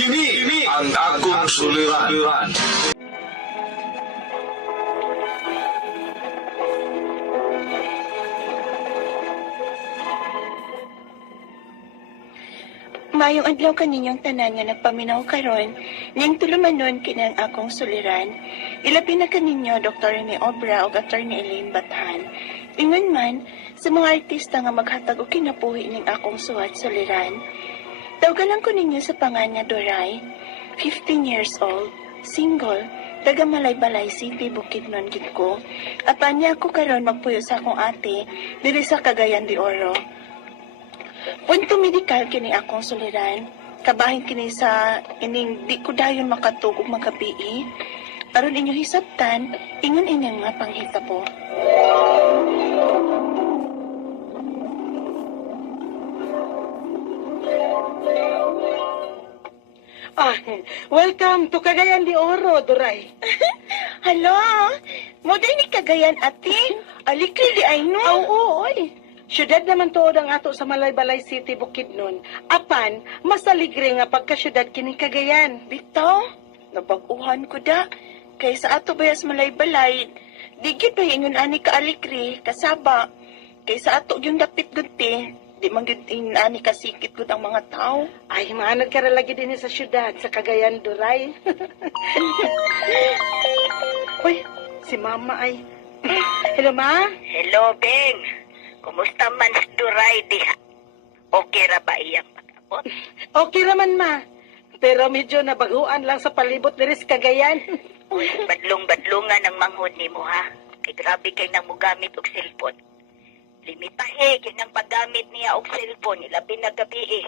Kini ang akong suliran. Mayong adlaw kaninyong tanan nga nagpaminaw karon, ning tulumanon kinang akong suliran. Ilabi na kaninyo Dr. Rene Obra ug Attorney Elaine Bathan. Ingon man sa mga artista nga maghatag og kinabuhi ning akong suwat suliran. Tawgalan ko ninyo sa pangan nga Doray, 15 years old, single, taga Malaybalay City, Bukidnon gid ko. Apan niya ako karon magpuyo sa akong ate diri sa Cagayan de Oro. Punto medikal kini akong suliran. Kabahin kini sa ining di ko dayon makatug ug magabii. Aron inyo hisabtan, ingon inyong nga panghitabo. Welcome to Cagayan de Oro, Doray. Hello? Mo ni Cagayan ate? Alikli di ay no? Oo, oy. Syudad naman tuod ang ato sa Malaybalay City, Bukidnon. Apan, mas aligre nga pagkasyudad kining Cagayan. Bitaw, nabaguhan ko da. Kay sa ato bayas malay-balay, digit ba ingon ani ka alikri, kasaba. Kay sa ato yung dapit gunti, di man gud ani kasikit gud ang mga tao. Ay, maanad ka ra lagi din sa syudad, sa Cagayan, Doray. Uy, si Mama ay. Hello, Ma? Hello, Beng. Kumusta man si Duray diha? Okay ra ba iyang pag-abot? Okay raman, Ma. Pero medyo nabaguan lang sa palibot diri sa Cagayan. Badlong-badlungan ang manghod nimo ha. Kay grabe kay nang mugamit og cellphone. Limitahe kay nang paggamit niya og cellphone ilabi na gabi eh.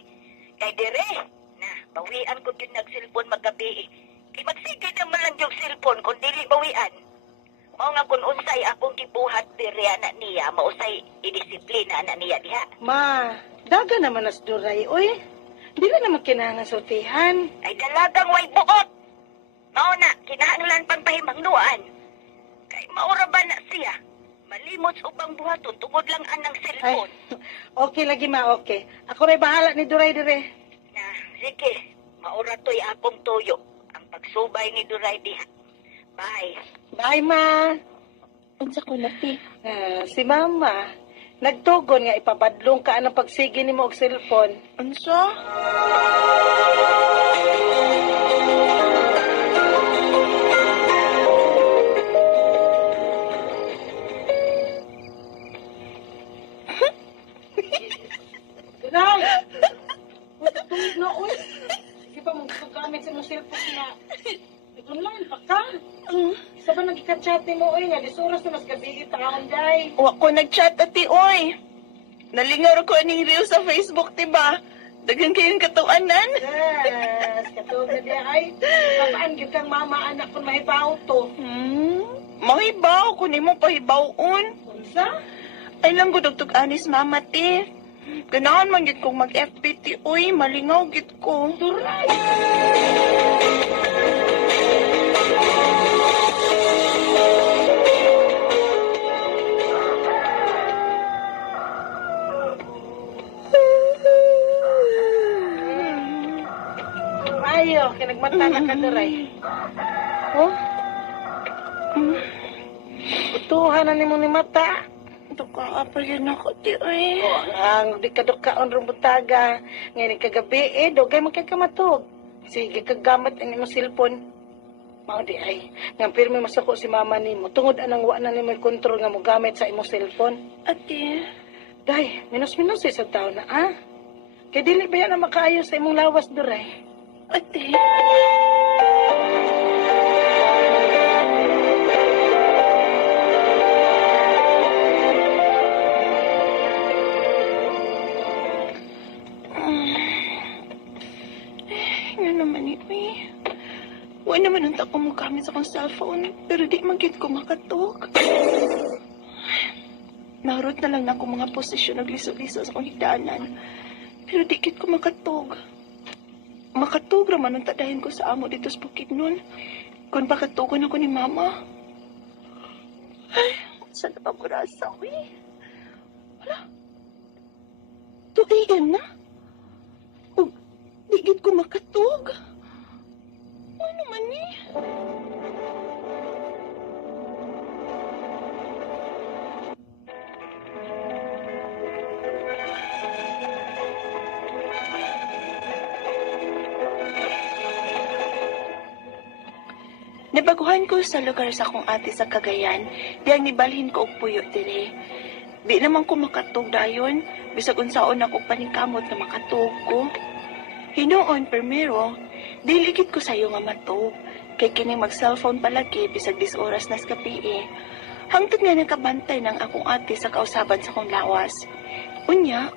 Kay dire na bawian ko gyud nag cellphone magabi eh. Kay magsigid naman lang yung cellphone kung dili bawian. Mao nga kung unsay akong gibuhat diri ana niya, mausay idisiplina ana niya diha. Ma, daga naman as Doray, oy. Dili naman kinahanglan sultihan. Ay dalagang way buot. Mao na, kinahanglan pang pahimangnuan. Kay maura ba na siya? Malimot sa ubang buhaton, tungod lang anang Ay, cellphone. okay lagi, Ma, okay. Ako rin bahala ni Doray dire. Na, sige, maura to'y akong tuyo. Ang pagsubay ni Duray diha. Bye. Bye, Ma. Unsa ko lati? Si Mama, nagtugon nga ipapadlong ka ang pagsigi ni mo og cellphone. Unsa? Doray! Matutulog na, uy. Sige pa, magkagamit sa mong cellphone na. Online pa ka? Isa ba nagkika-chat ni mo, uy, nga disuras na mas gabi taon, day. Wa ko nag-chat ati oy. Nalingaw ko aning reel sa Facebook, tiba? Dagan kayong katuanan. Yes, katulad na di ay. Kapaan gyud kang mama anak kun mahibaw to. Mahibaw ko nimo pahibawon. Unsa? Ay lang gud og anis mama ti. Ganahan man gid kong mag-FBT uy, malingaw gid ko. Duray. Ayo, kinagmata na ka Duray. Oh? Utuhan na nimo ni mata. Duka pa yun ako ti uy. Ang di ka dukaon ron butaga. Ngayon kagabi dugay mo kay kamatog. Sige kagamit ang imong cellphone. Mao di ay. Nga pirmi masako si mama nimo. Tungod anang wa na nimo kontrol nga mo gamit sa imong cellphone. Ate, Day, minus-minus sa taon na Kay dili ba yan na makaayo sa imong lawas Duray? ate. Nga naman ni uy. Wa naman ang tako mo gamit sa kong cellphone, pero di magit ko makatok. Narot na lang na ako mga posisyon nagliso-liso sa kong higdanan. Pero di kit ko makatog. Makatog raman ang tadahin ko sa amo dito sa Bukidnon. Kung pakatugon ako ni Mama. Ay, saan na ba ko nasa, uy? Wala. 2 AM na. O, di gid ko makatog. man ni? Nabaguhan ko sa lugar sa akong ate sa Cagayan, diyang nibalhin ko og puyo dire. Di naman ko makatog dayon, bisag unsaon ako paningkamot na makatog ko. Hinuon permero, diligid ko sayo nga matog, kay kining mag-cellphone palagi bisag 10 oras nas kapie. Hangtod nga nakabantay ng akong ate sa kausaban sa akong lawas. Unya,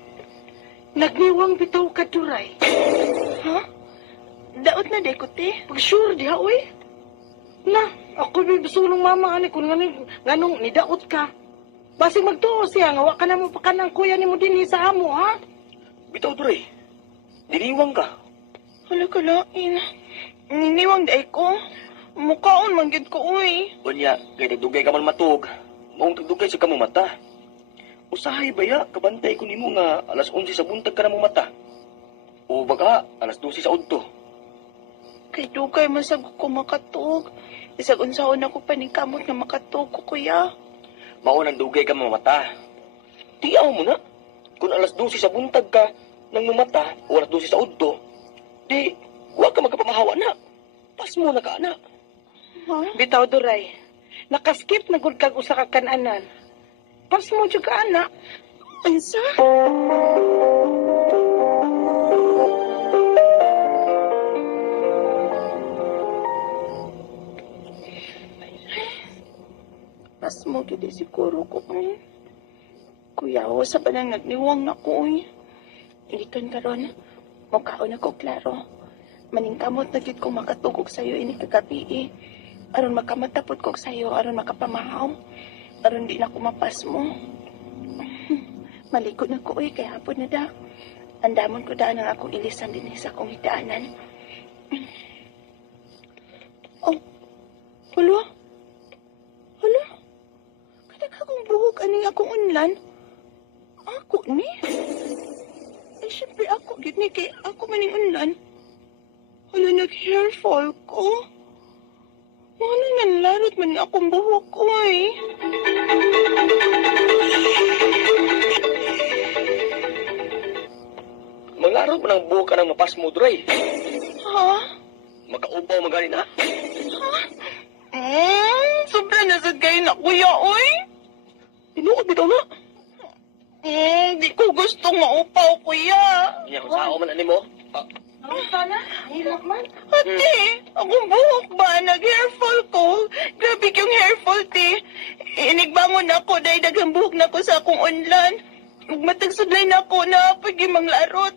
Nagniwang bitaw ka, Duray. ha? Daot na dekote? Pag-sure diha, uy. Na, ako may bisulong mama ani kung nganong nidaot ka. Basig magtuo siya, nga wa ka na mo pa kanang kuya ni mo din sa amo, ha? Bitaw, Duray. Diniwang ka. Hala kalain. Niniwang day ko. Mukaon man gid ko, uy. Unya, kay tagdugay ka man matug. Maong tagdugay sa kamo mata. Usahay baya, kabantay ko nimo nga alas 11 sa buntag ka na mo mata. O baka alas 12 sa udto. Kay dugay masag ko makatug. Isag unsaon ako paningkamot nga makatug ko, kuya. Mao nang dugay ka mo mata. Tiyaw mo na. Kung alas 12 sa buntag ka nang mamata o alas 12 sa udto, di huwag ka magkapamahawa na. Pas mo na ka na. Ha? Bitaw, Duray. Nakaskip na gud kag usa ka kananan. Pas mo jud ka, anak. Ansa? Pas mo gid siguro ko, uy. Kuya, o sa banang nagniwang na ko, uy. Iliton karon, mukhaon ako klaro. Maningkamot na gid ko makatugog sa'yo ini kagabi, eh. Aron makamatapot ko sa'yo, aron makapamahaw. Aron di na ko mapas mo. Malikot na ko, uy, kaya hapon na da. Andamon ko daan ang akong ilisan din sa akong hidaanan. Oh, hulo? Hulo? Kadag akong buhok, aning akong unlan? Ako ni? Eh, syempre ako, gid ni, kay ako maning unlan. Hulo, nag-hair fall ko. Ano nanlarot man akong buhok ko, eh. Mangarap mo ng buhok ka ng mapas mo, Duray. Ha? Makaupaw magani na. Sobra na sad kayo na, kuya, oy. Tinuod bitaw na. Di ko gustong maupaw, kuya. Iya ko sao man ani mo. Ano sana? Hirap man. Ate, akong buhok ba? Nag-hair fall ko. Grabe yung hair fall, te. Inigbangon ako dahil daghang buhok na ko sa akong unlan. Magmatagsudlay na ako na pagi manglarot.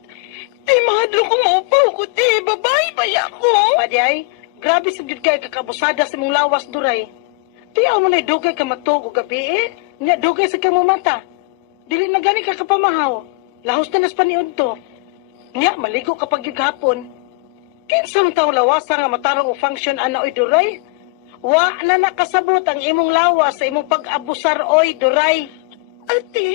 Te, mahadlo kong maupaw ko, te. Babae pa ako. Padyay, grabe sa jud kay kakabusada sa mong lawas, Duray. Tiyaw mo na dugay ka matug o gabi, eh. Nya dugay sa kamo mata. Dili na gani ka kapamahaw. Lahos na nas paniud to. Nya maligo kapag gihapon. Kinsa man taong lawasa nga matarong o function ana oy, Duray? Wa na nakasabot ang imong lawas sa imong pag-abusar oy, Duray. Ate.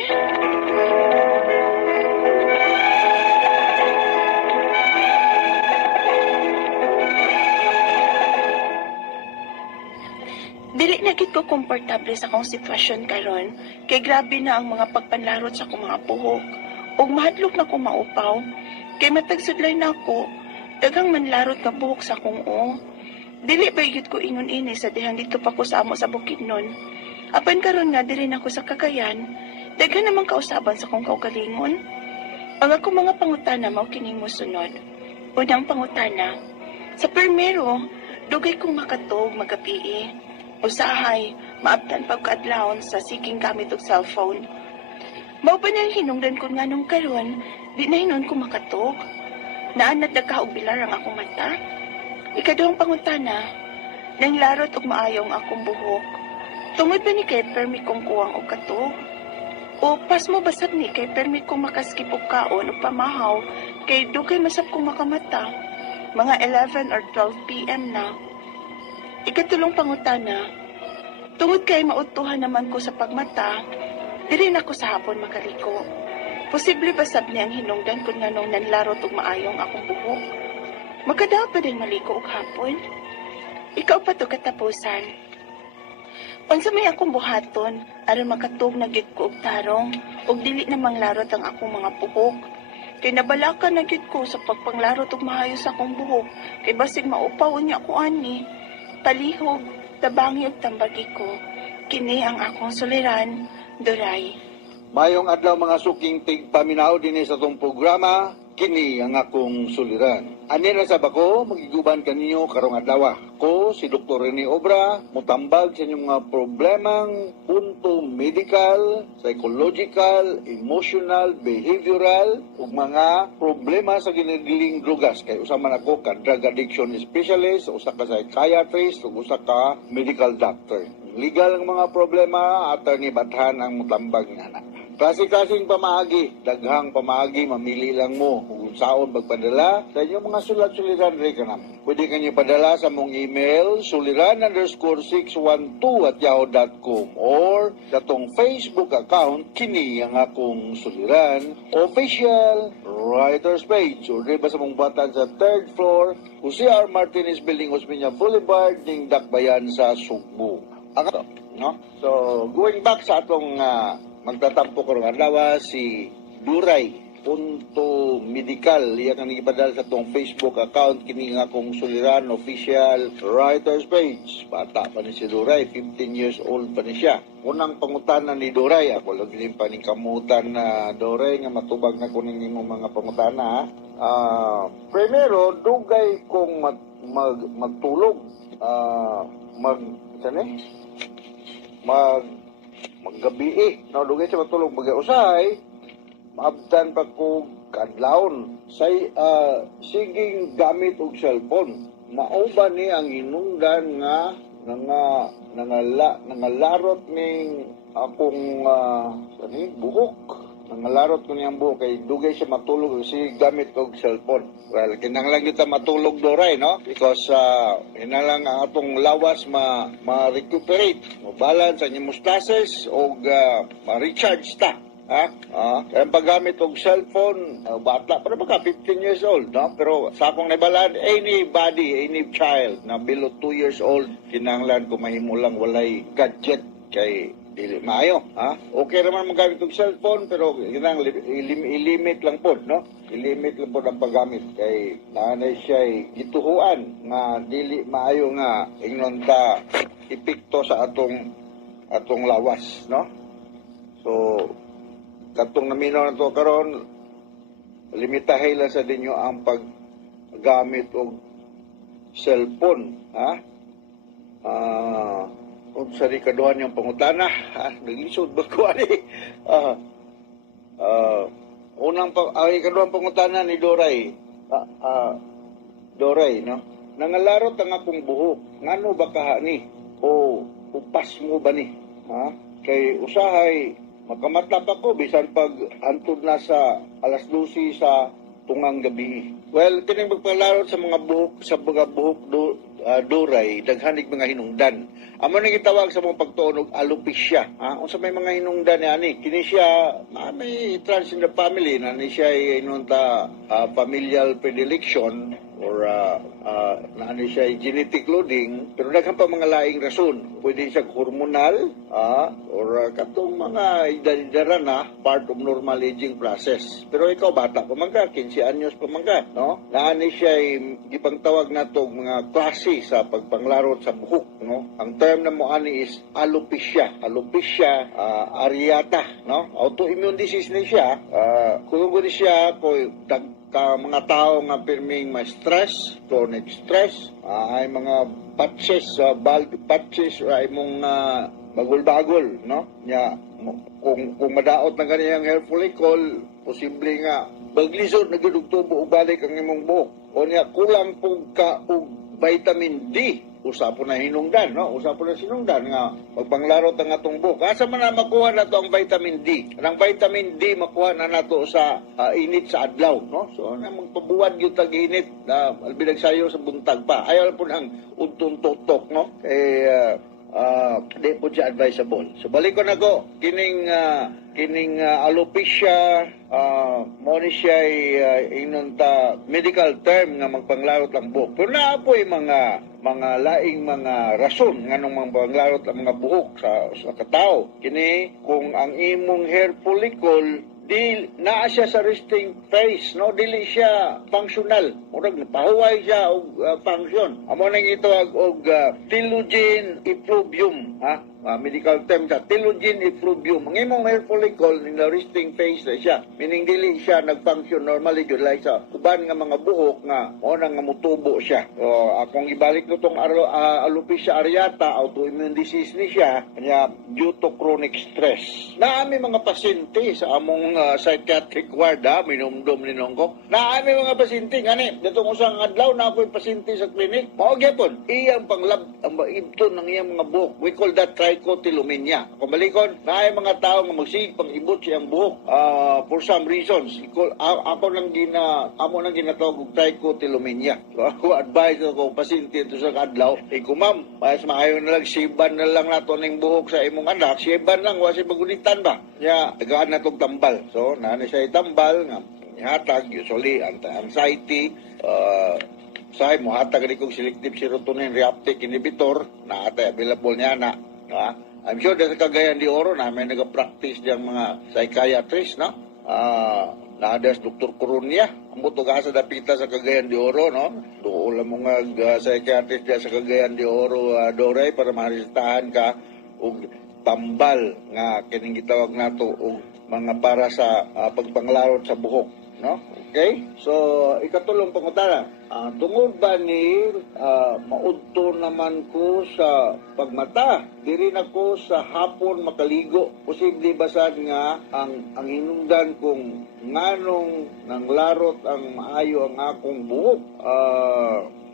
Dili na gid ko komportable sa akong sitwasyon karon, kay grabe na ang mga pagpanlarot sa akong mga buhok. Ug mahadlok na ko maupaw, kay matagsudlay na ako, daghang manlarot nga buhok sa akong o. Dili ba gyud ko ingon ini sa dihang dito pa ko sa amo sa Bukidnon. Apan karon nga diri na ko sa Cagayan, daghan namang kausaban sa akong kaugalingon. Ang akong mga pangutana mao kining mosunod. Unang pangutana, sa permero, dugay kong makatog magabii. Usahay, maabtan pagkadlawon sa seeking gamit og cellphone. Mao ba nang hinungdan ko nga nung karon, di na hinon ko makatog. Naanad na ka og bilar ang akong mata. Ikaduhang pangutana, nang larot og maayo ang akong buhok. Tungod ba ni kay permi kong kuwang og katog? O pas mo basab ni kay permi kong makaskip og kaon o pamahaw kay dugay masab kong makamata. Mga 11 or 12 p.m. na. Ikatulong pangutana, tungod kay mautuhan naman ko sa pagmata, diri na ko sa hapon makaliko. Posible ba sab ni ang hinungdan kun nganong nanlarot og maayong akong buhok? Magkadaw pa din maliko og hapon? Ikaw pa to katapusan. Unsa may akong buhaton, aron makatug na gyud ko og tarong, ug dili na manglarot ang akong mga buhok. Kay nabalaka na gyud ko sa pagpanglarot ug maayos sa akong buhok, kay basig maupaw niya ko ani. Palihog, tabangi ug tambagi ko. Kini ang akong suliran, Duray. Mayong adlaw mga suking tigpaminaw din sa itong programa, kini ang akong suliran. Ani na sa bako, magiguban kaninyo karong adlaw. Ko, si Dr. Rene Obra, mutambag sa inyong mga problemang punto medical, psychological, emotional, behavioral, ug mga problema sa ginigiling drugas. Kay usa man ako ka drug addiction specialist, usa ka psychiatrist, ug usa ka medical doctor. Legal ang mga problema, attorney Bathan ang mutambag nga na. Klase-klaseng pamaagi, daghang pamaagi, mamili lang mo kung saan magpadala sa inyong mga sulat-suliran rin ka naman. Pwede kanyo padala sa mong email, suliran_612@yahoo.com or sa tong Facebook account, kini ang akong suliran, official writer's page. O diba sa mong batan sa 3rd floor, Jose R. Martinez Building, Osmeña Boulevard, ning Dakbayan sa Sugbo. No? So, going back sa atong magtatampo karong adlaw si Duray Medical, iya kang ipadal sa tong Facebook account, kini nga akong suliran official writer's page. Bata pa ni si Duray, 15 years old pa ni siya. Unang pangutanan ni Duray, ako lang din pa ni kamutan na Duray nga matubag na kunin mo mga pangutana. Primero, dugay kong magtulog, maggabi no, dugay siya matulog mag-usay, maabtan pa ko kadlawon say siging gamit og cellphone. Mauba ni ang hinungdan nga nangalarot ning akong buhok. Nangalarot ko niyang buhok kay dugay siya matulog kasi gamit og cellphone. Well, kinahanglan kita matulog Doray, no? Because hinalang ang atong lawas ma-recuperate, ma-balance ang hemostasis o ma-recharge ta. Kaya paggamit og cellphone, bata pa ba ka, 15 years old, no? Pero sa akong naibalaan, anybody, any child na below 2 years old, kinahanglan ko mahimulang walay gadget kay dili maayo, Okay naman magamit og cellphone pero ginang i-limit lang pod, no? I-limit lang pod ang paggamit kay nanay siya gituhuan nga dili maayo nga ingnon ta epekto sa atong lawas, no? So katong naminaw na to karon, limitahay lang sa dinyo ang paggamit og cellphone, kung sa rikaduhan yung pangutana, naglisod ba ko ani? Ikaduhan pangutana ni Doray, Doray, no? Nangalarot ang akong buhok, ngano ba kaha ni? O upas mo ba ni? Kay usahay, makamatlap ako, bisan pag antod na sa alas 12 sa tungang gabi. Well, kining magpalarot sa mga buhok, Doray, daghanig mga hinungdan. Amo nang gitawag sa mga pagtuon og alopecia. Unsa may mga hinungdan ani? Kini siya may trans in the family na ni siya inunta familial predilection or naani siya genetic loading, pero daghan pa mga laing rason. Pwede siya hormonal or katong mga edad na part of normal aging process. Pero ikaw bata pa man ka, 15 anyos pa man ka, no? Naani siya gipangtawag nato mga klase sa pagpanglarot sa buhok, no? Ang term na mo ani is alopecia areata, no? Autoimmune disease ni siya. Kung gani siya ko mga tao nga pirming may stress, chronic stress, ay mga patches, bald patches, ay mong bagol-bagol, no? Nya, kung madaot na ganyan hair follicle, posible nga baglisod na gudugtubo o balik ang imong buhok. O niya, kulang po ka og vitamin D. Usapon na hinungdan, no? Usapon na sinungdan nga magpanglarot ang atong buhok. Asa man na makuha na to ang vitamin D? Ang vitamin D makuha na nato sa init sa adlaw, no? So na magpabuwad gyud tag init na albinag sayo sa buntag pa. Ayaw po nang untong tutok, no? di po siya advisable. So balik ko na ko kining alopecia mo ni siya inunta medical term nga magpanglarot ang buhok. Pero naa po mga laing mga rason nga nung magpanglarot ang mga buhok sa katao. Kini kung ang imong hair follicle di naa siya sa resting phase, no, dili siya functional, murag napahuway siya og function. Amo nang gitawag og telogen effluvium, ha, medical term sa telogen effluvium. Ang imong hair follicle in the resting phase na siya, meaning dili siya nag-function normally jud like sa uban nga mga buhok nga mo nang nga mutubo siya. So akong ibalik no tong alopecia areata, autoimmune disease ni siya kanya due to chronic stress. Naami mga pasyente sa among psychiatric ward, minumdum ni nongko. Naami mga pasyente ngani datong usang adlaw na ako'y pasyente sa klinik. Mao gyapon iyang panglab ang maibton ng iyang mga buhok. We call that trichotillomania. Kung balikon, naay mga tao nga magsig pang-ibot siyang buhok for some reasons. Amo nang ginatawag og trichotillomania. So ako advise ako pasyente ito sa adlaw, kung ma'am, mas maayo na lang siban na lang nato ning buhok sa imong anak, siban lang wasi pagunitan ba. Ya, tagaan na tong tambal. So nani siya itambal nga hatag usually anxiety, say mo hatag ni kong selective serotonin reuptake inhibitor na ata available niya na. I'm sure sa Cagayan de Oro na may nag-practice diyang mga psychiatrist, no? Naadas Dr. Corunia, ang butuga sa dapita sa Cagayan de Oro, no? Doon lang mga psychiatrist diya sa Cagayan de Oro, Doray, para marisitahan ka og tambal nga kining gitawag nato og mga para sa pagpanglarot sa buhok, no? Okay? So, ikatulong pangutana. Tungod ba ni maudto naman ko sa pagmata? Diri na ko sa hapon makaligo. Posible ba sad nga ang hinungdan kung nganong nanglarot ang maayo ang akong buhok?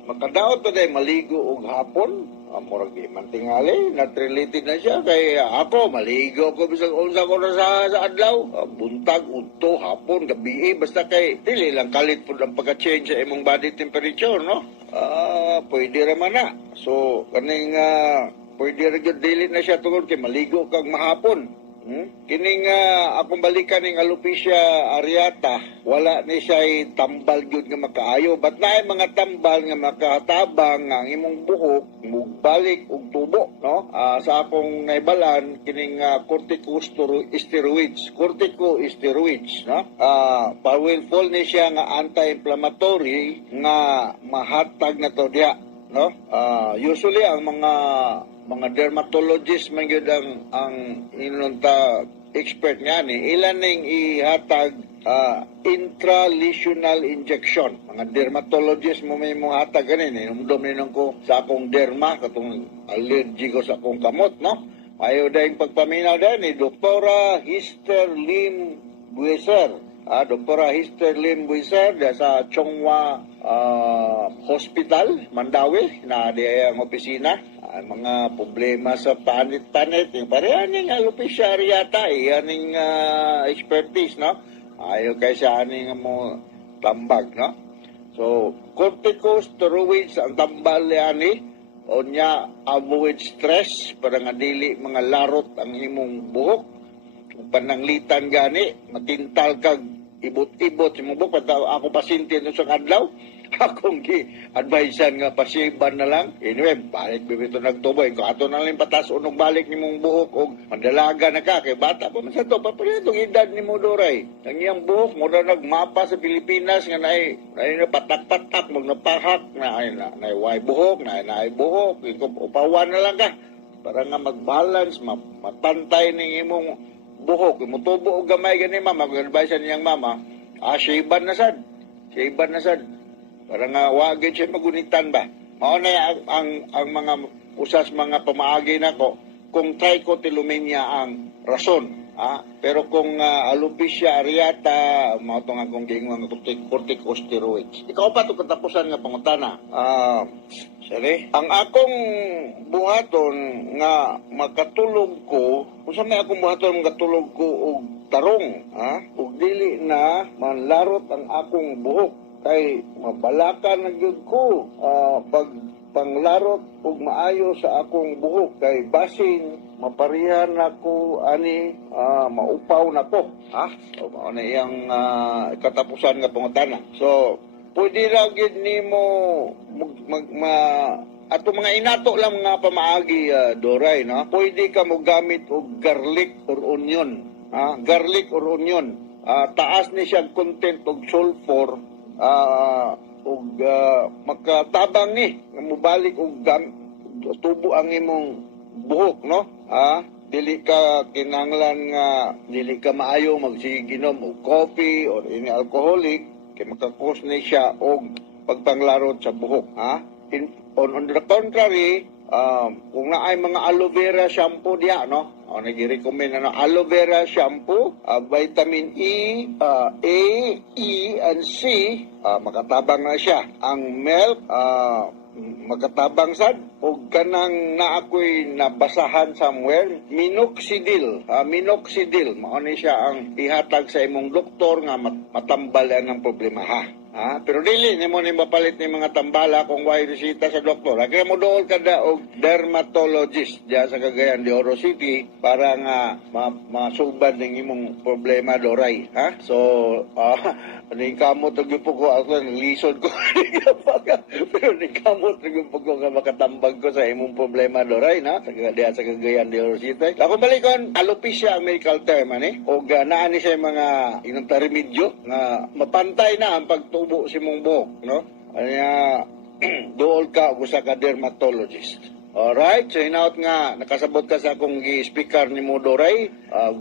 Makadaot pa day maligo og hapon? Murag di man tingali, not related na siya. Kay ako, maligo ko bisag unsa ko na sa adlaw. Buntag, udto, hapon, gabi, basta kay dili lang kalit po ang pagka-change sa imong body temperature, no? Pwede raman na. So, kaning pwede rin dili na siya tungod kay maligo kag mahapon. Kining akong balikan ng alopecia areata, wala ni siya tambal gyud nga makaayo. But naay mga tambal nga makahatabang nga ang imong buhok mugbalik og tubo, no? Sa akong naibalan kining corticosteroids, no? Powerful ni siya nga anti-inflammatory nga mahatag na to diha, no? Usually ang mga dermatologist man gyud ang inunta expert nga ni ilan ning ihatag intralesional injection. Mga dermatologist mo may mga hatag ganin, inumdom ninong ko sa akong derma katong allergy ko sa akong kamot, no? Mayo dahil pagpaminaw dahil ni Doktora Hister Lim Bueser. Doktora Hister Lim Bueser sa Chonghua Hospital, Mandawi, na di ang opisina. Mga problema sa panit-panit, yung parehan yung alopecia areata, yan yung expertise, no? Ayaw kay siya aning mo tambag, no? So, corticosteroids ang tambal yani, o niya avoid stress para nga dili mga larot ang imong buhok. Kung pananglitan gani, matintal kag ibot-ibot sa imong buhok. Ako pasyente no sa adlaw, akong gi-advisean nga pasiban na lang. Anyway, balik bibito nagtuboy. Kung ato na lang patas unong balik ni mong buhok o mandalaga na ka. Kay bata pa man sa to. Papalit itong edad ni mo, Doray. Ang iyang buhok, muna nagmapa sa Pilipinas nga na patak-patak, magnapahak, na way buhok, na buhok. Upawan na lang ka. Para nga mag-balance, mapantay ng imong buhok. Mutubo o gamay gani mama. Mag-advisean niyang mama, shaban na sad. Shaban na sad. Para nga wagin siya magunitan ba. Mao na ang mga usas mga pamaagi nako kung trichotillomania ang rason. Pero kung alopecia areata, mao to nga kung gingon corticosteroids. Ikaw pa to katapusan nga pangutana. Sorry. Ang akong buhaton nga makatulog ko, unsa may akong buhaton makatulog ko og tarong, ug dili na manlarot ang akong buhok. Kay mabalakan na gyud ko pag panglarot ug maayo sa akong buhok kay basin maparihan ako ani maupaw na ko. Ha? O mao na iyang katapusan nga pangutana. So pwede ra gid nimo ato mga inato lang nga pamaagi, Doray, no? Pwede ka mo gamit og garlic or onion. Garlic or onion. Taas ni siya content og sulfur, og makatabang ni mubalik og tubo ang imong buhok, no? Dili ka kinanglan nga dili ka maayo magsiginom og coffee or any alcoholic kay makakos ni siya og pagpanglarot sa buhok. On the contrary, kung naay mga aloe vera shampoo diya, no? Nag-recommend aloe vera shampoo, vitamin E, A, E, and C, makatabang na siya. Ang milk, makatabang sad, o kanang naakoy nabasahan somewhere, minoxidil. Minoxidil, mauni siya ang ihatag sa imong doktor nga matambal ang problema, ha? Pero dili ni mo ni mapalit ni mga tambala kung way resita sa doktor. Kaya mo dool kada og dermatologist diya sa Cagayan de Oro City para nga masulbad ning imong problema, Doray. So ning kamot og po ko ako lisod ko. Pero ning kamot og po ko nga makatambag ko sa imong problema, Doray, na diya sa Cagayan de Oro City. Ako balikon alopecia ang medical term ani og naa ni sa mga inong remedyo nga mapantay na ang pagtubo si mong buhok, no? Kaya dool ka og usa ka dermatologist. Alright, so hinaut nga nakasabot ka sa akong gi-speaker ni mo, Doray,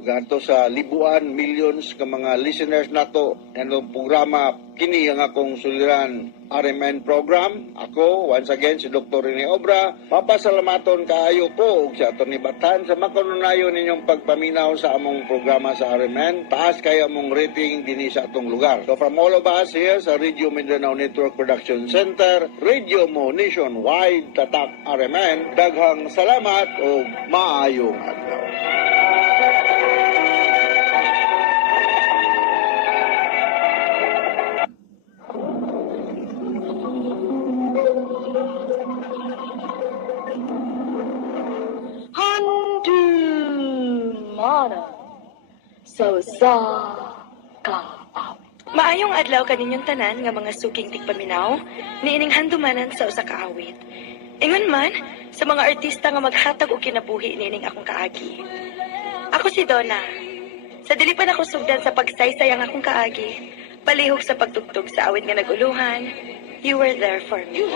ganto sa libuan, millions ka mga listeners nato ng programa kini ang akong suliran RMN program. Ako once again si Dr. Rene Obra, mapasalamaton kaayo po og sa Atty. Batan sa makanunayon ninyong pagpaminaw sa among programa sa RMN. Taas kayo among rating dinhi sa atong lugar. So from all of us here sa Radio Mindanao Network Production Center, Radio Mo Nationwide, Tatak RMN, daghang salamat o maayong adlaw. So sa ka. Maayong adlaw kaninyong tanan nga mga suking tigpaminaw, niining handumanan sa usa ka awit. Ingon man sa mga artista nga maghatag og kinabuhi niining akong kaagi. Ako si Donna. Sa dili pa nako sugdan sa pagsaysay ang akong kaagi, palihog sa pagtugtog sa awit nga naguluhan, You Were There For Me.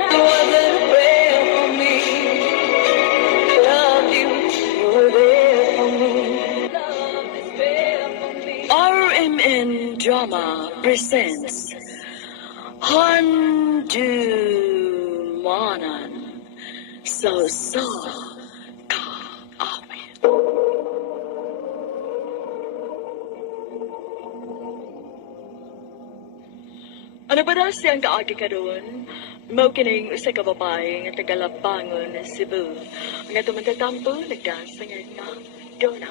RMN Drama presents Handumanan So Ka Awit. Ano ba daw siyang kaagi ka doon? Mao kining usa ka babae nga tagalabangon sa Cebu. Nga tumatatampo nagdasangan nga Donna.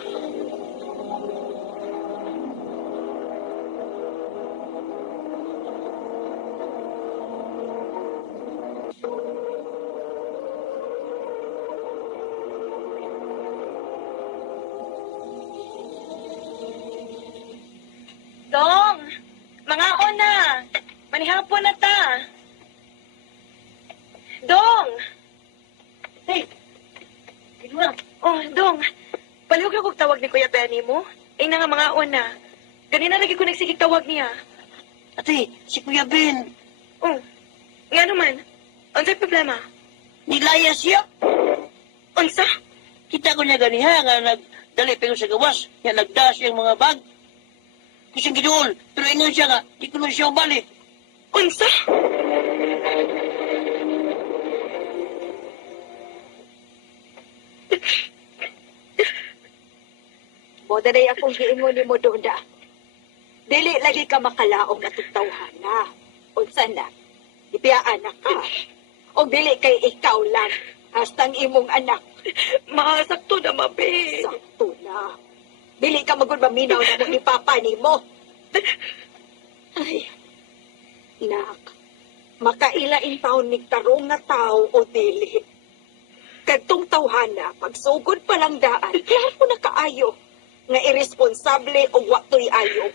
Dong! Mga ona! Manihapon na ta! Dong! Hey! Kinura! Oh, Dong! Palihog na kong tawag ni Kuya Benny mo. Ay na nga mga ona. Ganina lagi ko nagsigig tawag niya. Ate, si Kuya Ben, Oh, nga naman. Unsa'y problema? nilaya siya. Unsa? Kita ko niya ganiha nga nagdali pero sa gawas. Yan nagdas yung mga bag. Kusing giduol, pero ingon siya nga, di ko na siya balik. Unsa? Boda na akong giingon ni mo Donda. Dili lagi ka makalaong natutawhan na. Unsa na? Ipiyaan na ka. O dili kay ikaw lang. Hastang imong anak. Masakto na, mabe. Sakto na. Dili ka magod maminaw na ni Papa ni mo. Ay, nak. makailain taon ni tarong nga tao o dili. Kadtong tawhana, pagsugod pa lang daan, klaro na kaayo, nga irresponsable o watoy ayo.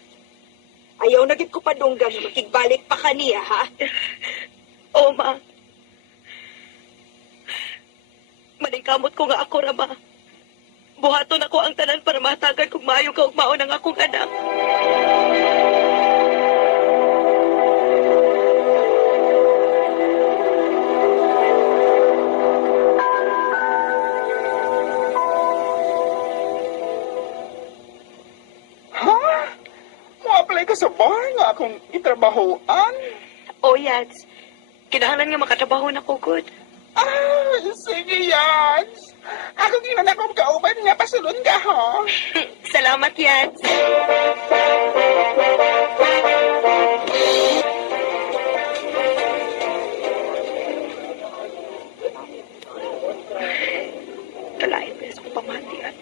Ayaw na gid ko padunggan nga makigbalik pa kaniya, ha? Oo, ma. Maningkamot ko nga ako, Rama. Buhaton ako ang tanan para matagan kung maayo ka ug maon ang akong anak. Ha? Mo-apply ka sa bar nga akong itrabahoan? O, Yads. Kinahanglan nga makatrabaho na ko, good. Ah, sige yan. Ako ginan akong kauban nga pasulon ka, ha? Salamat, Yads. Kalain ba sa kong pamatian?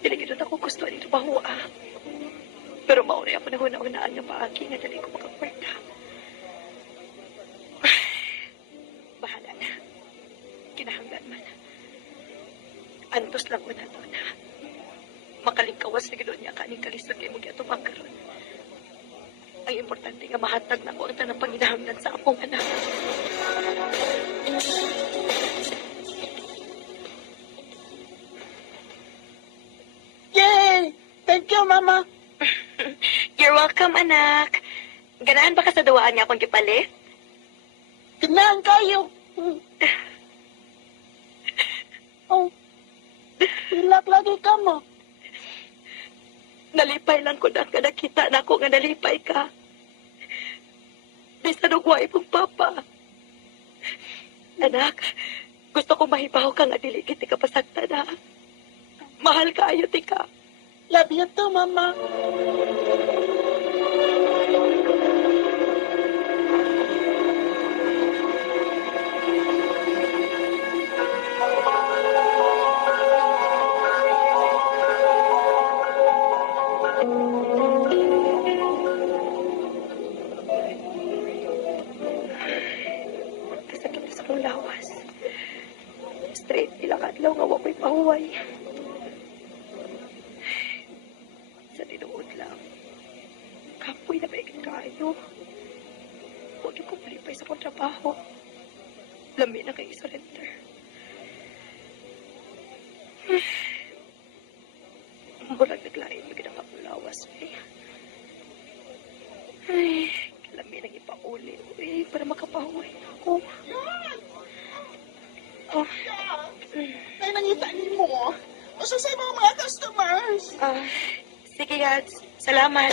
Dili gid ako gusto ni trabaho, ah. Pero mauna ako na hunaan nga paagi nga dali ko makakwarta. Bahala na. Kinahanglan man. Antos lang mo na to na. Makalingkawas na gano'n niya kaning kalisod kay mo giatubang karon. Ang importante nga mahatag na ko ang tanang panginahanglan sa akong anak. Yay! Thank you, Mama. You're welcome, anak. Ganahan ba ka sa duwaan niya akong gipalit? Ganahan kayo. Oh, hilak lagi ka mo. Nalipay lang ko na nga nakita na ako nga nalipay ka. Di sa nugway mong papa. Anak, gusto kong mahibaw ka nga dili kiti ka pasagta na. Mahal ka ayo ti ka. Love you too, Mama. Kasakit sa kong lawas. Straight ilang adlaw nga wako'y pahuway. Sa tinuod lang. Kapoy na baigit kaayo. Huwag yung kumalipay sa kong trabaho. Lami na kayo surrender. Murag naglain mo ginang akong lawas, eh. Ay, lami nang ipauli, eh, para makapahuway na ako. Oh. Ay, nangita mo. Usa sa mga customers. Sige, Yads. Salamat.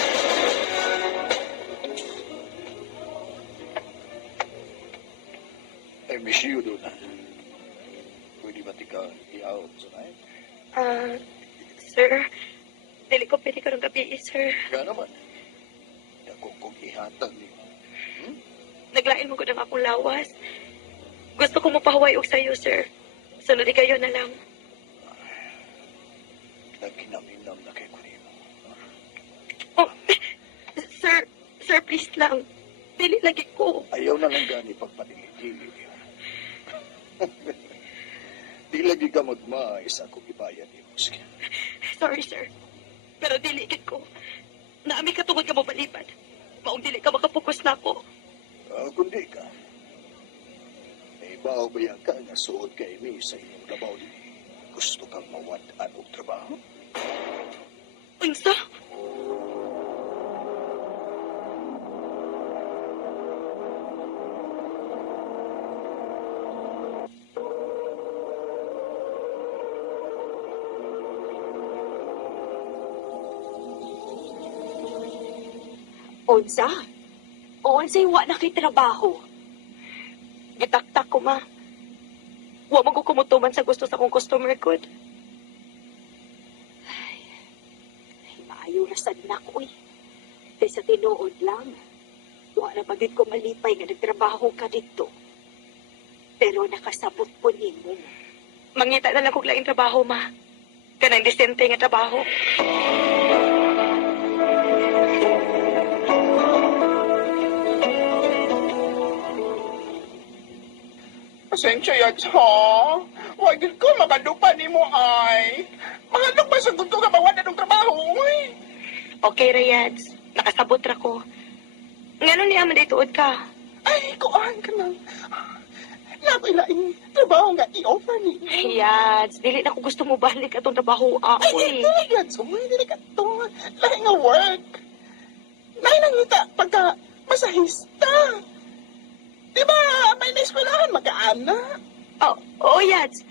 I miss you, Duna. Pwede ba tika i-out tonight? Sir, dili ko pwede karong gabi, sir. Kaya naman. Ako kong ihatag ni. Naglain mo ko ng akong lawas. Gusto ko mapahuway og sa'yo, sir. Sunod di kayo na lang. Nagkinaminam na kay Kunimo. Oh, sir, please lang. Dili lagi ko. Ayaw na lang gani pagpanili-dili. Di lagi ka magmais akong ibayad ni Musk. Sorry, sir. Pero dili gid ko. Naami ka tungod ka mo balipad. Maong dili ka makapokus na ako. Kundi ka. May bahaw ba ka nga suod kay ni sa inyong labaw din? Gusto kang mawad-an og trabaho? Unsa? Unsa? O unsay wa na kay trabaho? Gitaktak ko, ma. Wa mo ko kumutuman sa gusto sa kong customer good. Ay, maayo na sad na ko eh. Tay sa tinuod lang. Wa na bagid ko malipay nga nagtrabaho ka dito. Pero nakasabot po nimo. Mangita na lang kong laing trabaho, ma. Kanang disente nga trabaho. Pasensya yan, ha? Huwag ko makadupa ni mo ay. Mahalok ba sa gusto ka bawa na ng trabaho, uy? Okay, Rayads. Nakasabot ra ko. Ngano niya man tuod ka? Ay, kuhaan ka lang. Lakoy-laing trabaho nga i-offer ni. Rayads, dili na ko gusto mo balik atong trabaho ako Ay, eh. talaga, sumoy, dili ka to. Lahi nga work. Lahi nang ngita pagka masahista. Diba, may naeskwelahan mag-aana. Oh, Yads.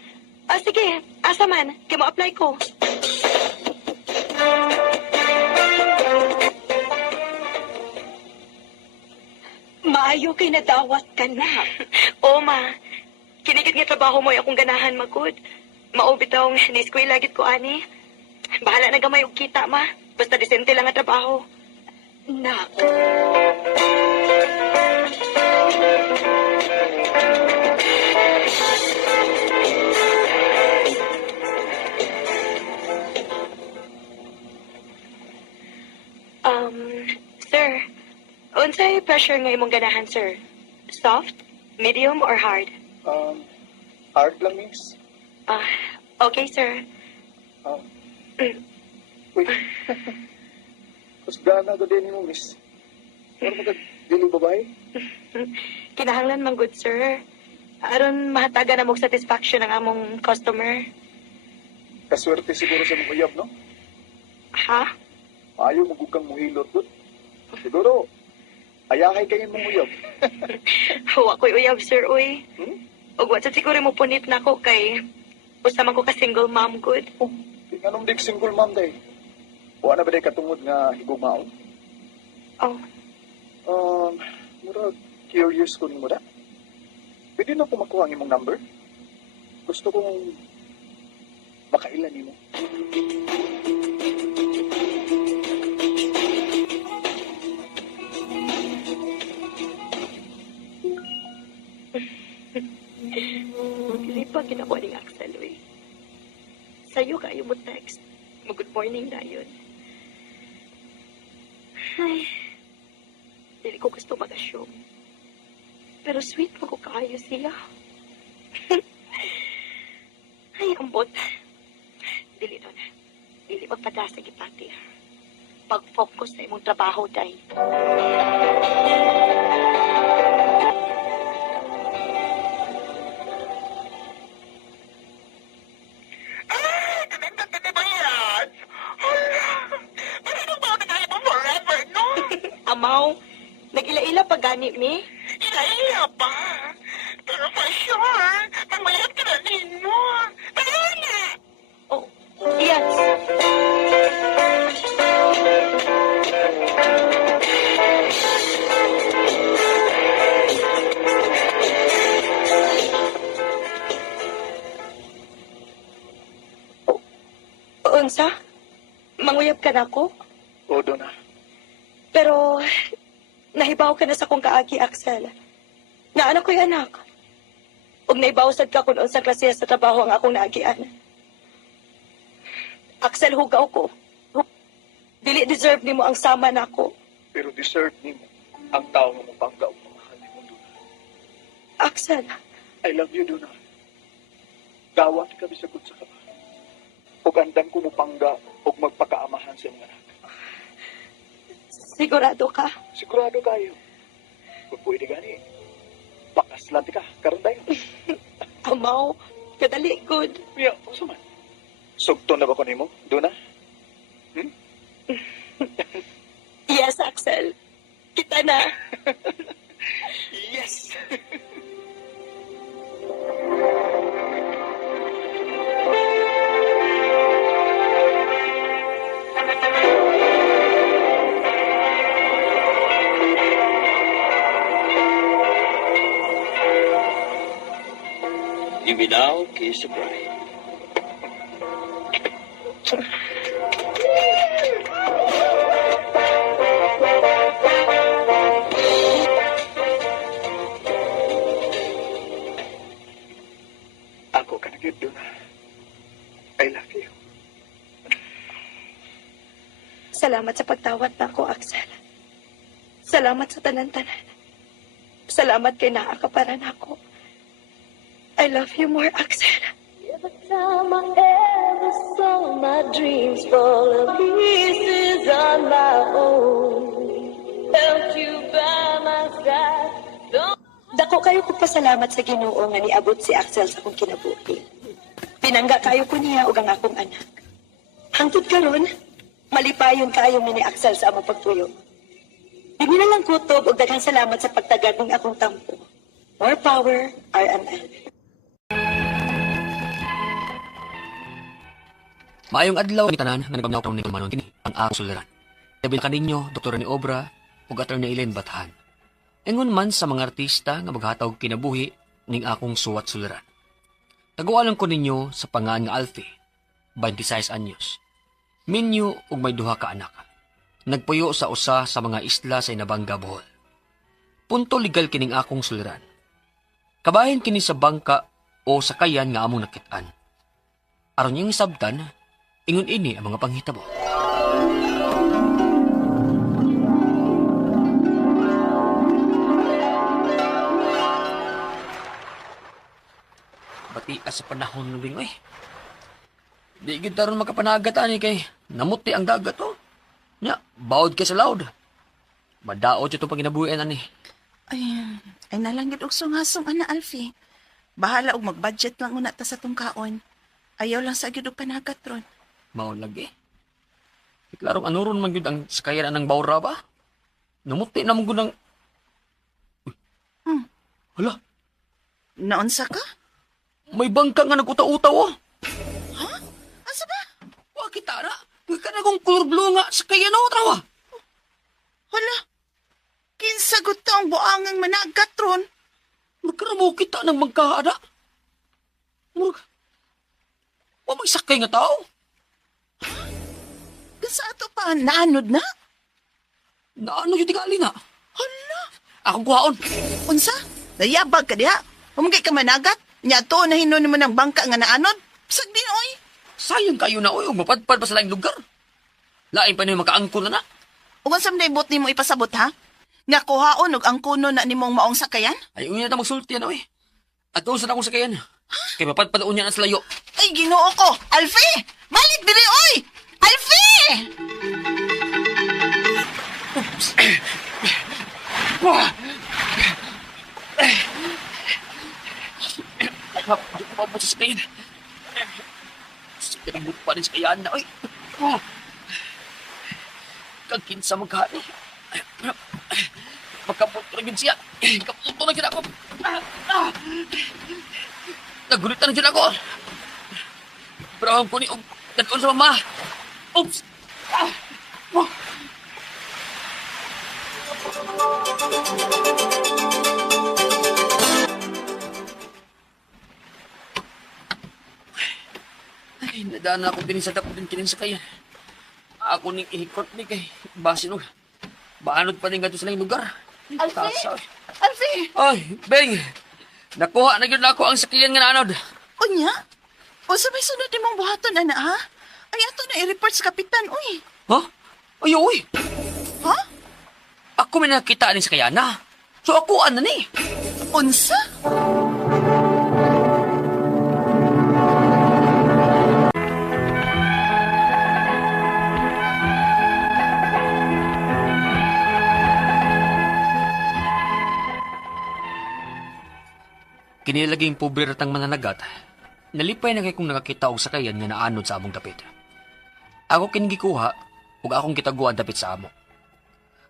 Sige, asa man. Kaya mo-apply ko. Maayo kay nadawat ka na. Oo, ma. Kinigit nga trabaho mo akong ganahan magud. Maubitaw nga na-eskwela gid ko ani. Bahala na gamay og kita, ma. Basta disente lang ang trabaho. Nak, Sir, unsay pressure nga imong ganahan, sir? Soft, medium, or hard? Hard lang, miss. Okay, sir. Uy. Mas gana ko din mo, miss. Ano magag-dili babae? Kinahanglan man good, sir. Aron mahataga na mong satisfaction ang among customer. Kaswerte siguro sa mga uyab, no? Ha? Ayaw magukang muhilot doon. Siguro, ayahay kayo mong uyab. Huwa ko'y uyab, sir, uy. Hmm? Ug wa sa siguro mo punit na ko kay usa man ko ka single mom good. Anong dik single mom day? Wala na ba day katungod nga higumaon? Oh, Murag, curious ko ni mo da. Pwede na ko makuha ang imong number? Gusto kong makailan ni mo. dili pa ginawa ni Axel, uy. Sa'yo kayo mo text. Good morning na yun. Ay, dili ko gusto mag-assume. Pero sweet mo ko kaayo siya. Ay, ambot. Dili doon. Dili magpadasa gipati. Pag-focus sa imong trabaho, day. Amaw, nag-ila-ila pa gani mi? Ila-ila pa. Pero for sure, mamayat ka na din mo. Paano? Oh, yes. Unsa? Manguyab ka na ko? O, doon na. Pero, nahibaw ka na sa kong kaagi, Axel. Naanak ko'y anak. Ug naibawsad ka kung unsa klase sa trabaho ang akong naagian. Axel, hugaw ko. Dili deserve nimo ang sama nako. Pero deserve ni mo ang tao nga mapangga o mamahal ni mo, Duna. Axel, I love you, Duna. Dawa ti kami sagot sa kama. O gandang ko mupangga o magpakaamahan sa mga anak. sigurado ka? Sigurado kayo. Kung pwede gani, bakas lang ka, karon tayo. Amaw, kadali, good. Yeah, usa man. Sugto na ba ko nimo, Duna? Yes, Axel. Kita na. Yes! You may now kiss the bride. Ako ka na gyud, Duna. I love you. Salamat sa pagtawat na ako, Axel. Salamat sa tanan-tanan. Salamat kay naa ka para nako. I love you more, Axel. Every time I ever saw my dreams fall to pieces on my own, felt you by my side. Dako kayo ko pasalamat sa Ginoo nga niabot si Axel sa akong kinabuhi. Pinangga kayo ko niya ug ang akong anak. Hangtod karon, malipayon kayo ni Axel sa among pagtuyo. Bigyan na lang kutob ug daghang salamat sa pagtagad ng akong tampo. More power, RMN. Maayong adlaw ni tanan nga nagpamnaw ni Manon kini ang akong suliran. Labi kaninyo Dr. ni Obra ug Attorney Elaine Bathan. Ingon man sa mga artista nga maghatag kinabuhi ning akong suwat suliran. Tagualan ko ninyo sa pangan nga Alfie, 26 anyos. Minyo ug may duha ka anak. Nagpuyo sa usa sa mga isla sa Inabanga, Bohol. Punto legal kining akong suliran. Kabahin kini sa bangka o sakayan nga among nakit-an. Aron yung sabtan, ingon ini ang mga panghitabo. Batias sa panahon ng bingoy. Di gid taron makapanagat ani kay namuti ang dagat oh. Nya, bawod ka sa laod. Madaot ito pang kinabuhian ani. Ay nalanggit og sungasong ana Alfie. Bahala og mag-budget lang una ta sa tong kaon. Ayaw lang sa gyud og panagat ron. Mao lagi. Klarong anuron man gyud ang sakayan ng bawra ba? Namuti na mo gud ang Hala, Naunsa ka? may bangka nga nagutaw-utaw oh. Ha? Asa ba? Wa kita na. Huwag ka na kong color blue nga sakayan o trawa. Hala. Kinsa gud ta ang buangang managat ron? Magkaramo kita ng magkaada. Murag, wa may sakay nga tao. Sa ato pa naanod na? Naano yung tigali na? Hala. Akong kuhaon. Unsa? Nayabag ka diha. Humagay ka managat. Nya to na hinon mo ng bangka nga naanod. Sagdi oy. Sayang kayo na oy, mapadpad pa sa laing lugar. Lain pa na yung makaangkon na na. Ugan sa bot nimo ipasabot ha? Nga kuhaon og ang kuno na nimong maong sakayan? Ay, unya na magsulti na oy. At doon sa akong sakayan. Kaya mapadpad unya na sa layo. Ay, Ginoo ko. Alfie! Balik diri oy! Alfie! Hindi ko pa sa sakayan. Sinabot pa rin sa kayan na oy. Kagkinsa maghani. Magkaputo na yun siya. Kaputo na yun ako. Nagulitan na yun ako. Pero ko ni Dadon sa mama. Oops! Ay, nadaan ako din sa tapos din kinin sa kaya. Ako ning ihikot ni kay basin og baanod pa ning gadto sa laing lugar. Alfie! Alfie! Ay, Beng. Nakuha na gyud ako ang sakyan nga naanod. Unya? O sabay sunod nimong buhaton, ana, ha? Ay, ato na i-report sa kapitan, uy. Ha? Ay, uy. Ha? Ako may nakita ni sakyan na. So ako ano ni? Unsa? Kinilaging pobre ratang mananagat. Nalipay na kay kong nakakita og sakayan nga naanod sa among dapit. Ako kinigikuha ug akong kitaguan dapit sa amo.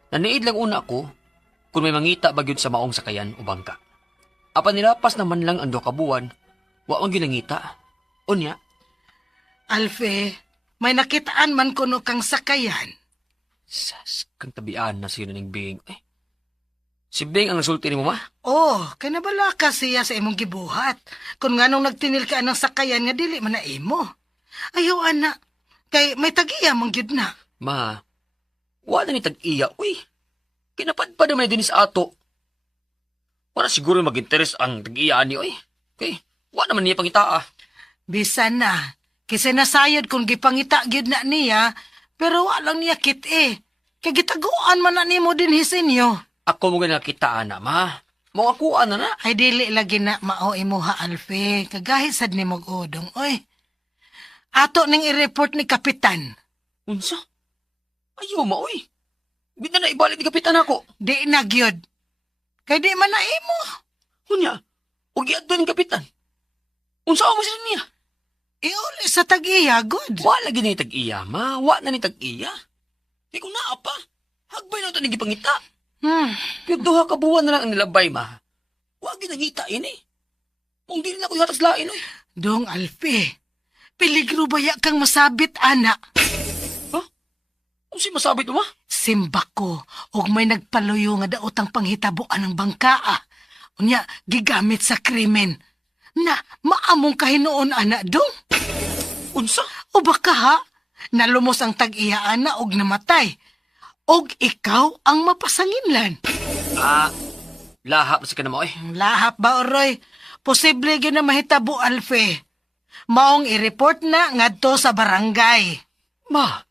Naniid lang una ako kung may mangita ba gyud sa maong sakayan o bangka. Apan nilapas naman lang ang 2 ka buwan, wa man gyud nangita. Unya, Alfie, may nakitaan man kuno kang sakayan. sas kang tabian na siya ning Bing. Si Bing ang nasulti ni mo, ma? Oh, kay nabala ka siya sa imong gibuhat. Kung nganong nagtinil ka ng sakayan nga dili man na imo. Ayaw, ana. Kay may tag-iya mong gyud na. Ma, wala ni tag-iya, uy. Kinapadpad naman din sa ato. Wala siguro mag-interes ang tag-iya ni, uy. Okay, wala naman niya pangitaa. Bisan na. Kasi nasayod kung gipangita gyud na niya, pero walang niya kit eh. Kay gitaguan man na nimo din hisinyo. Ako mo nga nakita, na, ma. Mga kuha na na. Ay dili lagi na mao imuha Alfe. Kagahit sad ni mog udong oy. Ato ning i-report ni kapitan. Unsa? Ayaw maoy. Bita na ibalik ni kapitan ako. Di na gyud. Kay di man na imo. Unya, huwag iadto ni kapitan. Unsa mo sila niya? Iuli sa tag-iya good. Wa lagi ni tag-iya, ma. Wa na ni tag-iya. Di ko na apa. Hagbay na ito nagipangita. Pero duha ka buwan na lang ang nilabay, ma. Wa ginangita ini. Kung di rin ako yatas lain, oy. Dong Alfe. Peligro baya kang masabit ana. Kung si masabit mo, ma? Simba ko, og may nagpaluyo nga daotang panghitabuan ng bangkaa. Unya, gigamit sa krimen. Na, maamong kahinoon, ana, dong. Unsa? O baka ha, nalumos ang tag-iya, ana, og namatay. Og ikaw ang mapasanginlan. Lahap sa ka na mo, eh. Lahap ba, Oroy? Posible yun na mahitabo, Alfe. Maong i-report na ngadto sa barangay. Ma,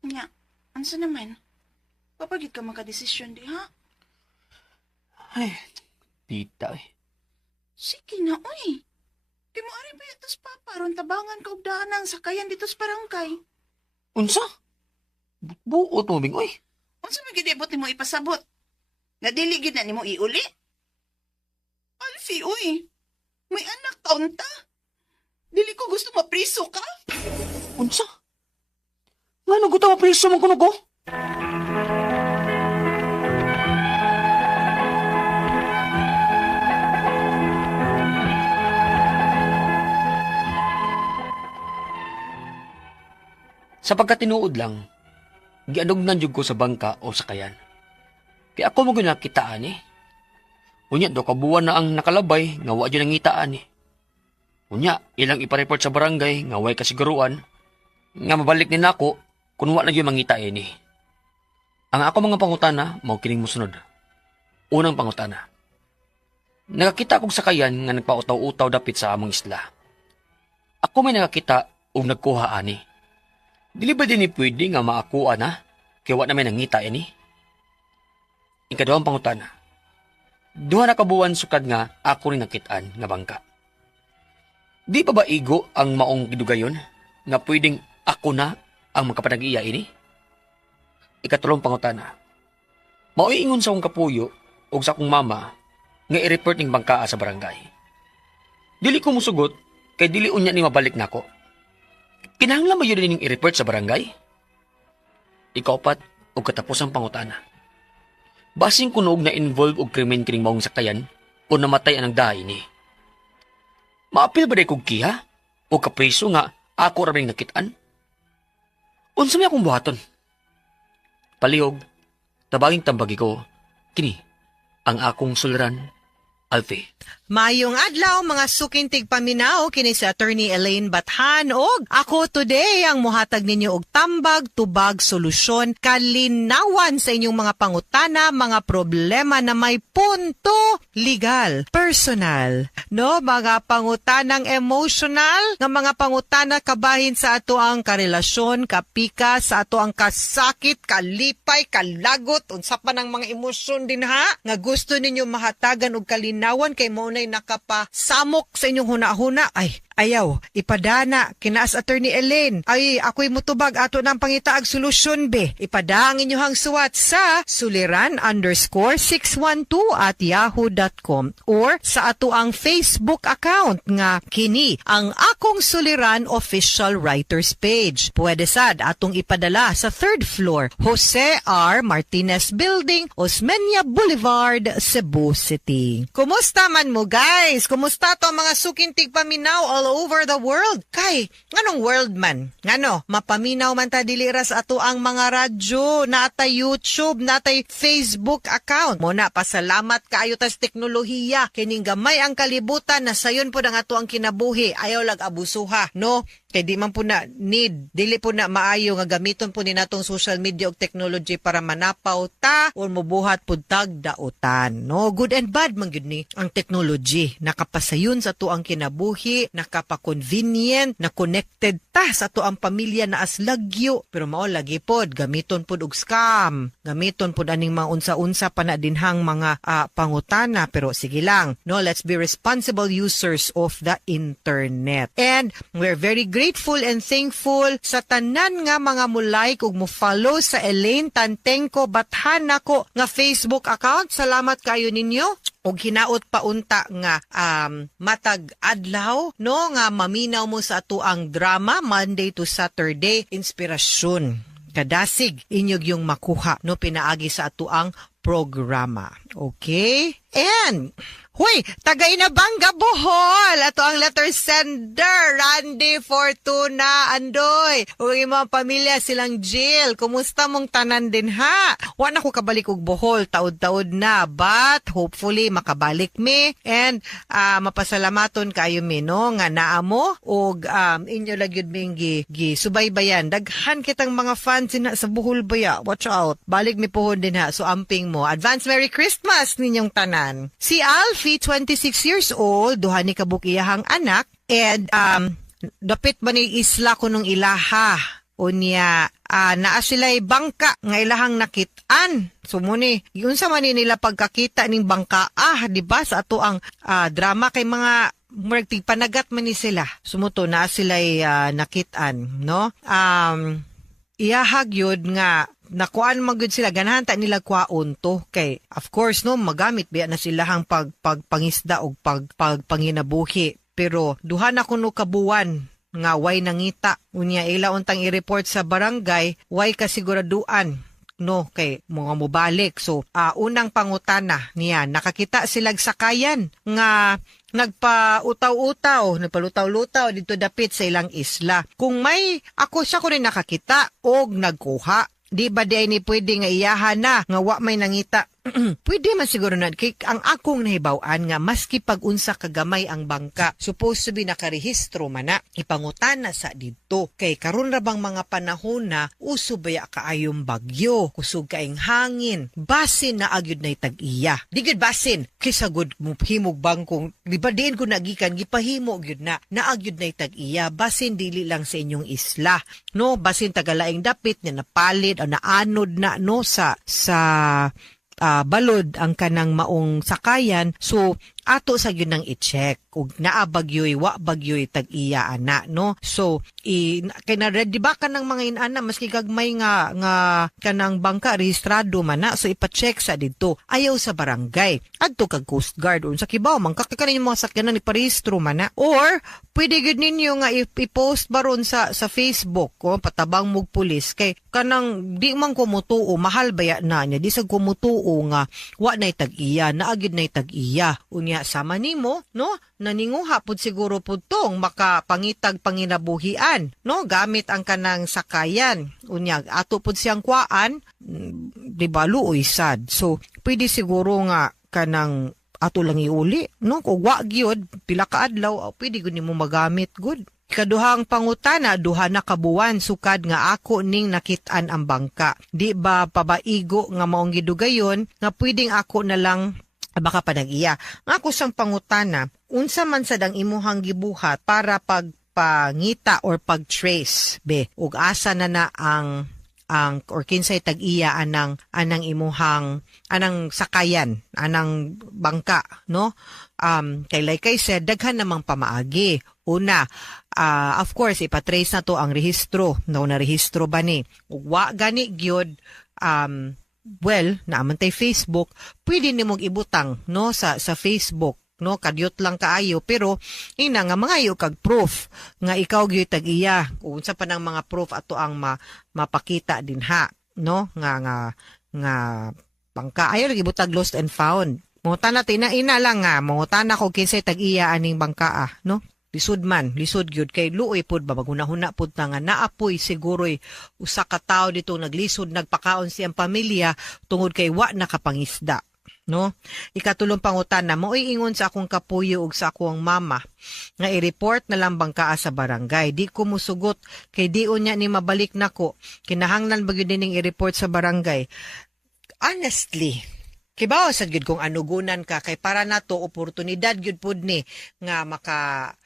Nya, ansa naman? Papagid ka makadesisyon di ha? ay, tita, eh. Sige na, oy. Di mo ari ba yatos paparon tabangan ka og daanang sakayan dito sa barangay. Unsa? Buot mo, Bing, oy. Unsa may gidibot nimo ipasabot? Nadili gid na nimo iuli? Alfie, uy. May anak ka unta. Dili ko gusto mapriso ka. Unsa? Nga naguta mapriso mo kuno ko? Sa pagkatinuod lang, gianugnan jud ko sa bangka o sakayan. Kaya ako mo ginakitaan eh. Unya, do kabuwan na ang nakalabay, nga wa dyan ang ngitaan eh. Unya, ilang ipareport sa barangay, nga way kasiguruan, nga mabalik ni nako, kung wa na dyan mangitain eh. Ang ako mga pangutana, mao kining musunod. Unang pangutana. Nakakita akong sakayan nga nagpautaw-utaw dapit sa among isla. Ako may nakakita o nagkuha ani. Dili ba din ni pwede nga maakuha na? Kaya wa na may nangita ini? Ikaduhang pangutana. Duha na kabuwan sukad nga ako rin nakitaan nga bangka. Di pa ba igo ang maong gidugayon nga pwedeng ako na ang magkapanag-iya ini? Ikatulong pangutana. Mauingon sa akong kapuyo o sa akong mama nga i-report ning bangka sa barangay. Dili ko musugot kay dili unya ni mabalik nako. Kinahanglan ba yun ning i-report sa barangay? Ikaupat o katapos ang pangutana. Basing kunog na involve og krimen kining maong sakayan o namatay anang dahi ni. Maapil ba day kog kiha o kapriso nga ako raming nakitaan? Unsa may akong buhaton? Palihog, tabanging tambagi ko, kini, ang akong suliran, Alfie. Mayong adlaw mga sukintig paminaw kini si Attorney Elaine Bathan og ako today ang muhatag ninyo og tambag, tubag, solusyon, kalinawan sa inyong mga pangutana, mga problema na may punto legal, personal, no, mga pangutanang emotional, nga mga pangutana kabahin sa ato ang karelasyon, kapika, sa ato ang kasakit, kalipay, kalagot, unsa pa ng mga emosyon din ha, nga gusto ninyo mahatagan og kalinawan kay mo na'y nakapasamok sa inyong huna-huna. Ay, ayaw, ipadana, kinaas Attorney Elaine. Ay, ako'y mutubag ato ng pangitaag solusyon be. Ipadang inyong suwat sa suliran_612@yahoo.com or sa ato ang Facebook account nga kini ang Akong Suliran Official Writers Page. Pwede sad atong ipadala sa 3rd floor, Jose R. Martinez Building, Osmeña Boulevard, Cebu City. Kumusta man mo guys? Kumusta to mga sukintig paminaw all over the world? Kay, nganong world man? Ngano, mapaminaw man ta dilira sa ato ang mga radyo, natay YouTube, natay Facebook account. Muna, pasalamat kaayo tas teknolohiya. Kining gamay ang kalibutan na sayon po ang ato ang kinabuhi. Ayaw lag abusuha, no? Kay di man po na need, dili po na maayo nga gamiton po ni natong social media o technology para manapaw ta o mubuhat po tag dautan. No, good and bad man gyud ni ang technology. Nakapasayon sa tuang kinabuhi, nakapa-convenient, na connected ta sa tuang pamilya na as lagyo. Pero mao lagi pod gamiton pod og scam. Gamiton pod aning mga unsa-unsa pa na dinhang mga pangutana. Pero sige lang, no, let's be responsible users of the internet. And we're very grateful and thankful sa tanan nga mga mulike ug mo follow sa Elaine Tantenko Bathan nako nga Facebook account. Salamat kayo ninyo. Og hinaot pa unta nga matag adlaw no nga maminaw mo sa ato ang drama Monday to Saturday inspirasyon. Kadasig inyog yung makuha no pinaagi sa ato ang programa. Okay? And huy, taga Inabanga Bohol. Ato ang letter sender, Randy Fortuna Andoy. Ug mga pamilya silang Jill. Kumusta mong tanan din ha? Wa na ko kabalik og Bohol, taod-taod na. But hopefully makabalik mi and mapasalamaton kayo mi no nga naa mo og inyo lagyud ming gi subaybayan. Daghan kitang mga fans na sa Bohol baya. Watch out. Balik mi pohon din ha. So amping mo. Advance Merry Christmas ninyong tanan. Si Alfie 26 years old, duha ni kabukiyahang anak, and dapit ba ni isla ko nung ilaha, unya, naa sila'y bangka, nga ilahang nakitaan. So muni, yun sa man nila pagkakita ning bangka, diba, sa ato ang drama kay mga murag tigpanagat man ni sila. Sumuto, naa sila'y nakitaan, no? Iyahag yun nga, nakuan magud sila ganahan ta nila kwaon to kay of course no magamit biya na sila hang pagpangisda og pagpanginabuhi pero duha na kuno kabuwan nga way nangita unya ila untang i-report sa barangay way kasiguraduan no kay mga mobalik so unang pangutana niya nakakita silag sakayan nga nagpa-utaw-utaw, nagpalutaw-lutaw dito dapit sa ilang isla. Kung may ako siya ko rin nakakita og nagkuha di ba di ni pwede nga iyahan na nga wa may nangita pwede man siguro na kay ang akong nahibaw-an nga maski pag-unsa kagamay ang bangka supposed to be nakarehistro man na ipangutan na sa didto kay karon ra bang mga panahon na uso baya kaayong bagyo kusog kaing hangin basin na agyud nay tag-iya di gid basin kaysa gud mo himog bangkong di ba diin ko nagikan gipahimo gyud na naagyud nay tag-iya basin dili lang sa inyong isla no basin tagalaing dapit na napalid o naanod na no sa balod ang kanang maong sakayan so ato sa yun nang i-check ug naa bagyoy wa bagyoy tag-iya ana no so kay na ready ba kanang mga inana maski gagmay nga kanang bangka rehistrado man na so ipa-check sa didto ayaw sa barangay adto kag Coast Guard unsa kibaw man kakakanin yung mga sakyanan ni parehistro man na or pwede gud ninyo nga i-post baron sa Facebook o patabang mog pulis kay kanang di man kumutuo mahal baya na nya di sa kumutuo nga wa nay tag-iya naagid nay tag-iya unya sama nimo no naninguha pud siguro pud tong makapangitag panginabuhian no gamit ang kanang sakayan unya ato pud siyang kuan di ba luoy sad so pwede siguro nga kanang ato lang iuli no kung wa gyud pila ka adlaw pwede gud nimo magamit gud. Kaduhang pangutana, duha na kabuwan sukad nga ako ning nakit-an ang bangka. Di ba pabaigo nga maong gidugayon nga pwedeng ako na lang baka panag-iya. Nga ako sang pangutana, unsa man sad ang imuhang gibuhat para pagpangita or pag-trace be ug asa na ang or kinsay tag-iya anang imuhang anang sakayan anang bangka no kay like I said daghan namang pamaagi una of course ipatrace na to ang rehistro no na rehistro ba ni ug wa gani gyud well naaman tay Facebook pwede nimong ibutang no sa Facebook no kadyot lang kaayo pero ina nga mangayo kag proof nga ikaw gyud tag-iya unsa pa nang mga proof ato ang mapakita din ha no nga bangka ayo lagi butag lost and found mongutan natin na ina lang nga mongutan na ko kinsay tag-iya aning bangka no lisod gyud kay luoy pud ba magunahuna pud nga naapoy siguro'y usa ka tawo dito naglisod nagpakaon siyang pamilya tungod kay wa nakapangisda no? Ikatulong pangutana, mao'y ingon sa akong kapuyo ug sa akong mama nga i-report na lang bangkaa sa barangay. Di ko musugot kay di unya ni mabalik nako. Kinahanglan ba gyud ning i-report sa barangay? Honestly, kibaw sad gyud kung anugunan ka kay para nato oportunidad gyud pud ni nga maka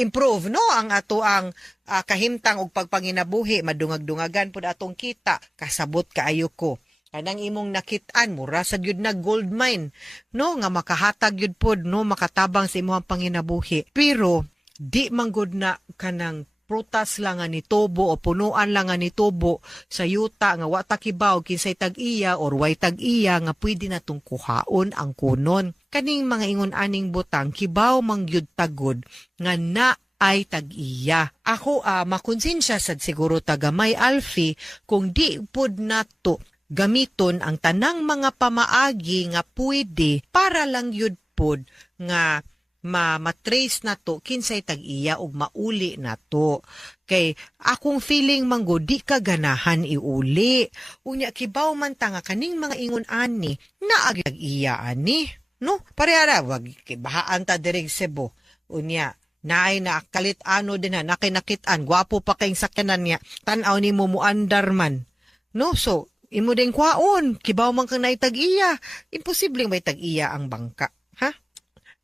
improve no ang ato ang kahimtang og pagpanginabuhi, madungag-dungagan pud atong kita. Kasabot kaayo ko. Kanang imong nakit-an, mura sa gyud na gold mine, no? Nga makahatag gyud pod, no? Makatabang sa imong panginabuhi. Pero, di manggod na kanang prutas lang nga nitubo o punuan lang nga nitubo sa yuta nga wa takibaw kinsay tag-iya or way tag-iya nga pwede natong kuhaon ang kunon. Kaning mga ingon aning butang, kibaw mangyud tagod nga na ay tag-iya. Ako makonsensya sad siguro tagamay Alfie kung di pod nato gamiton ang tanang mga pamaagi nga pwede para lang yun pod nga matrace na to kinsay tag-iya ug mauli na to. Kay akong feeling manggo di ka ganahan iuli. Unya kibaw man ta nga kaning mga ingon ani na ag-iya ani. No? Parehara wag kibahaan ta direg Cebu. Unya naay na kalit ano din na nakinakitaan. Gwapo pa kayong sakyanan niya. Tanaw ni mo muandar man. No? So, imo din kwaon, kibaw man kang naitag-iya. Imposibleng may tag-iya ang bangka. Ha?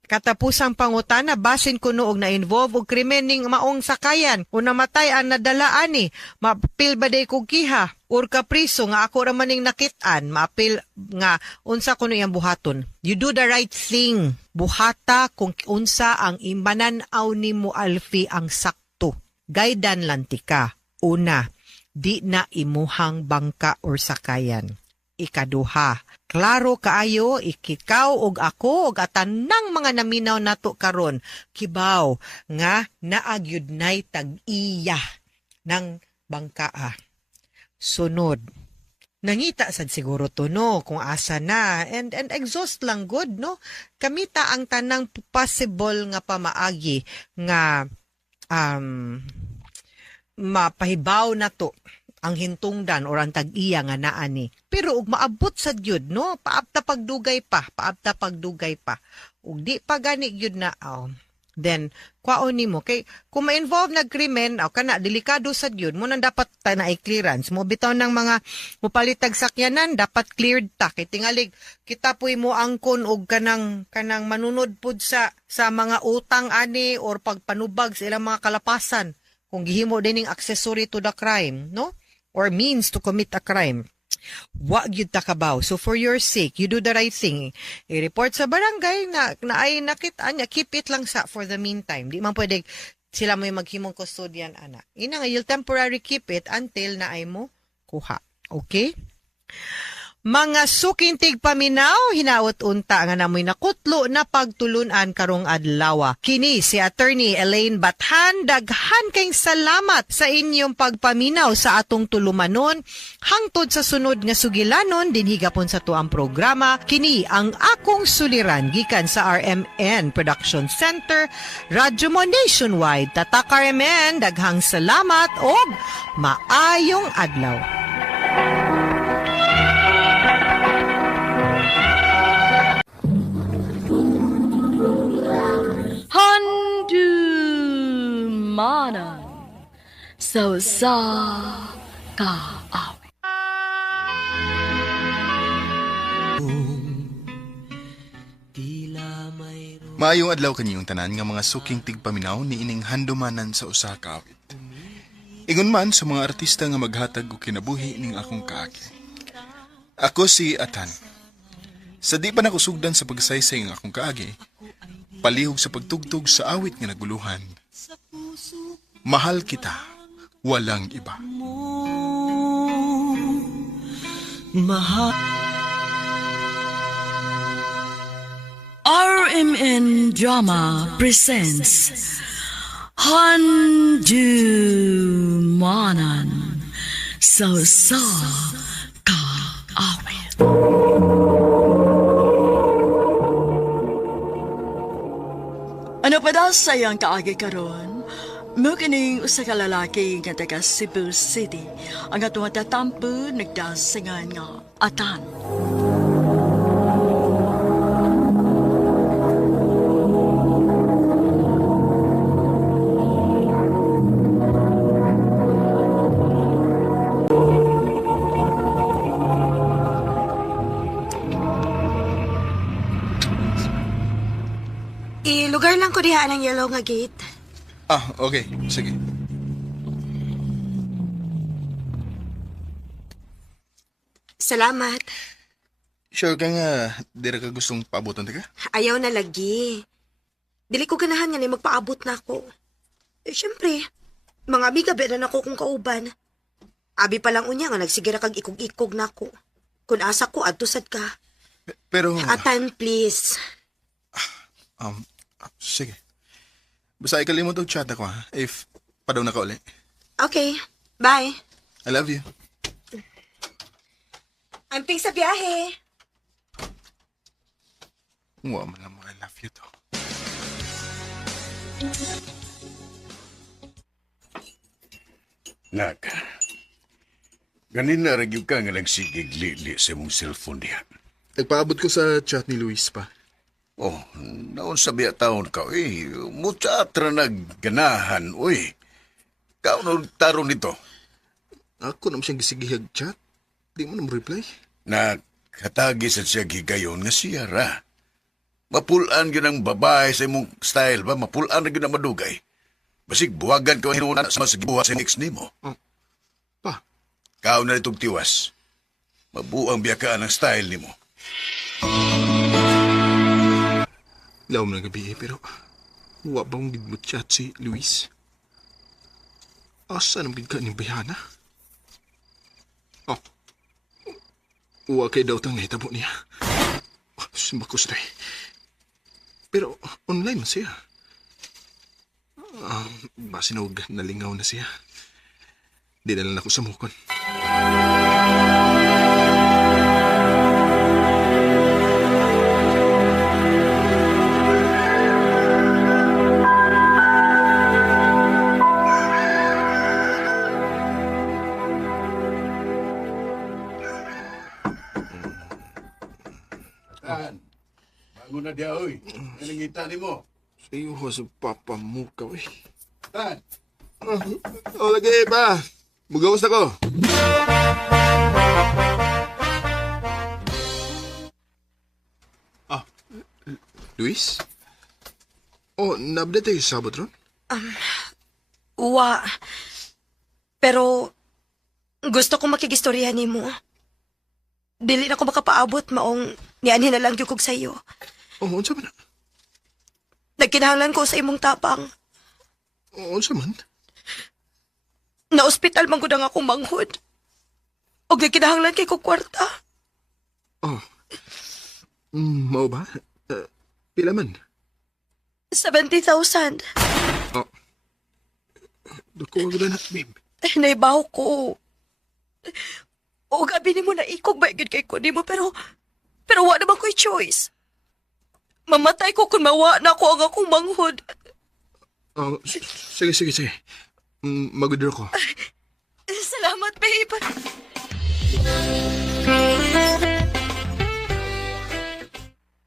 Katapusang pangutana, basin ko noog na-involve og krimen ning maong sakayan o namatay ang nadalaan ni. Mapil ba day kog kiha? Or kapriso nga ako raman ning nakitaan, mapil nga unsa ko no iyang buhaton. You do the right thing. Buhata kung unsa ang imbanan-aw nimo Alfie ang sakto. Gaydan lantika. Una, di na imuhang bangka or sakayan. Ikaduha, klaro kaayo, ikikaw og ako og atanang mga naminaw nato karon kibaw nga naagyud nay tag-iya ng bangkaa. Sunod, nangita sad siguro to no kung asa na and exhaust lang good no. Kamita ang tanang possible nga pamaagi nga mapahibaw na to ang hintungdan or ang tag-iya nga naani. Pero ug maabot sa gyud no, paabta pagdugay pa. Ug di pa gani gyud na then kwaon nimo kay kung ma-involve na krimen kana delikado sa gyud mo nang dapat ta na clearance mo bitaw ng mga mupalitag sakyanan dapat cleared ta kay tingalig kita puy mo angkon og kanang manunod pud sa mga utang ani or pagpanubag sa ilang mga kalapasan kung gihimo dining accessory to the crime, no? Or means to commit a crime. Wa gyud ta kabaw. So for your sake, you do the right thing. I-report sa barangay na ay nakita niya, keep it lang sa for the meantime. Di man pwede sila may maghimong custodian ana. Ina nga you'll temporary keep it until na ay mo kuha. Okay? Mga sukintig paminaw, hinaot unta nga namoy nakutlo na pagtulunan karong adlaw. Kini si Attorney Elaine Bathan, daghan kayong salamat sa inyong pagpaminaw sa atong tulumanon. Hangtod sa sunod nga sugilanon, dinhigapon sa tuang programa, kini ang akong suliran gikan sa RMN Production Center, Radyo Mo Nationwide. Tatak RMN, daghang salamat og maayong adlaw. Handumanan sa kaawit. Maayong adlaw kaniyong tanan nga mga suking tigpaminaw ni ining handumanan sa usa ka awit. Ingon man sa mga artista nga maghatag og kinabuhi ning akong kaagi. Ako si Atan. Sa di pa nakusugdan sa pagsaysay ng akong kaagi, palihog sa pagtugtog sa awit nga naguluhan. Mahal kita, walang iba. RMN Drama presents Handumanan sa kaawit. Ano pa daw sayang kaagi karon? Mo kining usa ka lalaki nga taga Cebu City ang atong tatampo nagdasingan nga Atan. Sakay lang ko diha ng yellow nga gate. Okay. Sige. Salamat. Sure ka nga, di ra ka gustong paabutan ka? Ayaw na lagi. Dili ko ganahan nga ni magpaabot na ako. Siyempre, mga amiga na ako kung kauban. Abi pa lang unya nga nagsigira kag ikog-ikog na ako. Kung asa ko, adtusad ka. Pero... Atan, please. Sige. Basta ikalimot og chat ako ha, if padaw na ka uli. Okay, bye. I love you. Amping sa biyahe. Wow, man lang I love you to. Nak, ganina ragyo ka nga nagsigig li sa mong cellphone diha. Nagpaabot ko sa chat ni Luis pa. Oh, naon sa biya taon ka, mutsatra nagganahan, Kao na taron nito. Ako naman siyang gisigihag chat. Di mo naman reply. Nakatagi sa siya gigayon nga siya ra. Mapulaan yun ang babae sa imong style ba? Mapulaan na yun ang madugay. Basig buwagan ka hiruna sa masigibuha sa next nimo. Pa? Kao na itong tiwas. Mabuang biyakaan ang style nimo. Laom na gabi pero wa bang gidmo chat si Luis? Asa nang bigka ni Bayana? Uwa kay daw tang nahitabo niya. Sumbakos na Pero online man siya. Basinog nalingaw na siya. Di na lang ako sa mukon. Bago na diya, Nalingita ni mo. Sa iyo sa papa mo ka, Tan! Lagi ba? Mugawas na ko. Luis? Na-update tayo sa sabot ron? Uwa. Pero, gusto ko makigistorya ni mo. Dili na ko makapaabot maong nianhin na lang yukog sa iyo. Unsa man? Nagkinahanglan ko sa imong tapang. Unsa man? Na-ospital man gud ang akong manghod. Og nagkinahanglan kay ko kwarta. Mao ba? Pila man? 70,000. Dako wag na babe. Naibaw ko. O gabi ni mo na ikog ba yun kay ko ni mo pero wa naman ko'y choice. Mamatay ko kung mawa na ko ang akong manghod. Sige. Mag-withdraw ko. Salamat, babe.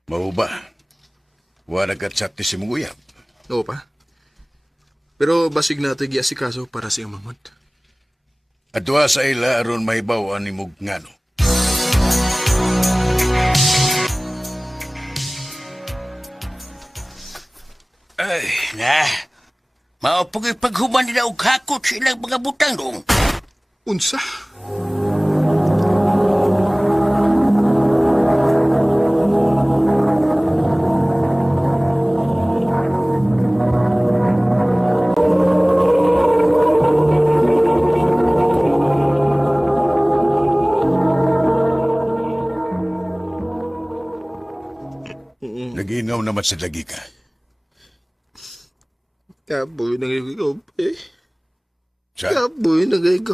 Mau ba? Wala ka-chat ni si Munguyap. Oo pa. Pero basig na ito giasikaso para sa iyong manghod. Adwa sa ila aron mahibawaan ni Mugngano. Ay, maupag ipaghuman nila og hakot sa ilang mga butang dong. Unsa? Nag-inaw naman sa lagi ka. Kaboy na ngayon ko, Sa? Kaboy na ngayon ko.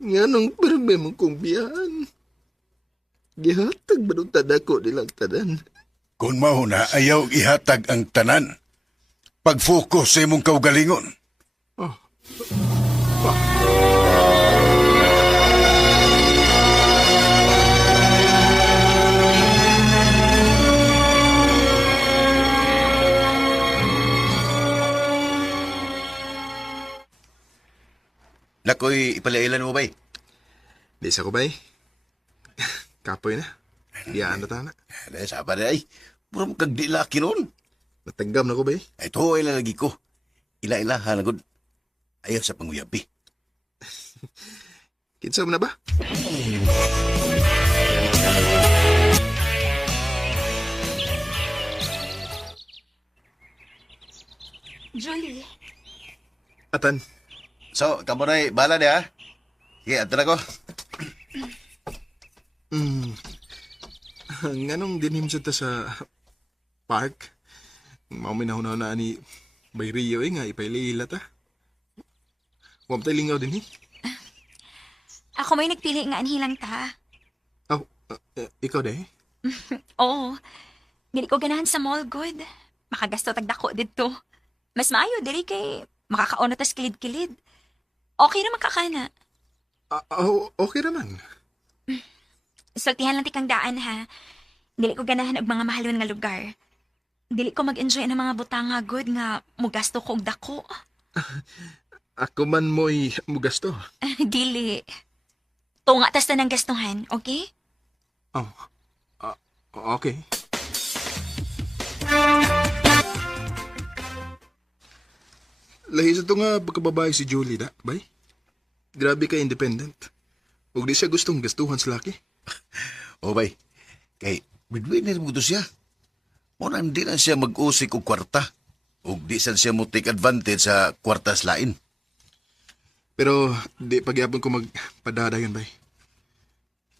Nga nung perme mong kong biyahan. Gihatag ba nung tadako nilang tanan? Kung mahuna, ayaw ihatag ang tanan. Pag-focus sa imong kaugalingon. Nakoy ipalailan mo bay? Di sa ko bay. Kapoy na. Diyaan na tana. Dahil sa pa ay. Puro kagdilaki nun. Natanggam na ko, bay. Ay, to, ilalagi ko. Ila-ilahan agad. Ayaw sa panguyabi. Kinsa mo na ba? Julie. Atan. So, kamo na'y bala niya, ha? Sige, ato na ko. Nganong dinim sa ta sa park? Mauminaw na ni Bay Rio nga ipailila ta. Huwag tayo lingaw din Ako may nagpili nga anhilang ta. Oh, ikaw dahi? Oo. Dili ko ganahan sa mall good. Makagasto tagdako dito. Mas maayo dili kay makakaon na tas kilid-kilid. Okay naman kakana. Okay naman. Sultihan lang tikang daan ha. Dili ko ganahan og mga mahalon nga lugar. Dili ko mag-enjoy ng mga butang nga good nga mugasto ko og dako. Ako man mo'y mugasto. Dili. Tunga tas na ng gastuhan, okay? Okay. Lahi sa ito nga pagkababae si Julie da, bay? Grabe ka independent. Huwag di siya gustong gastuhan sa laki. O, bay. Kay, breadwinner mo to siya. Muna hindi na siya mag-usik o kwarta. O di san siya mo take advantage sa kwartas lain. Pero di pagyapon ko magpadadayon, bay.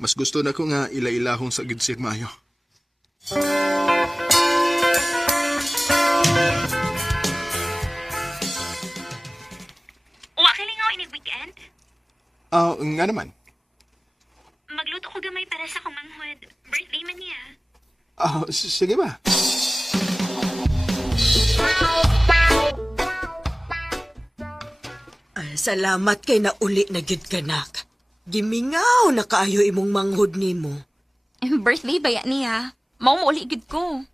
Mas gusto na ko nga ila-ilahong sa gidsig maayo. Wakalingaw ini weekend? Nga naman. Magluto ko gamay para sa kong manghod. Birthday man niya. Sige ba? Salamat kay nauli na gid kanak. Gimingaw na kaayo imong manghod nimo. Birthday ba yan niya? Maumuli gid ko.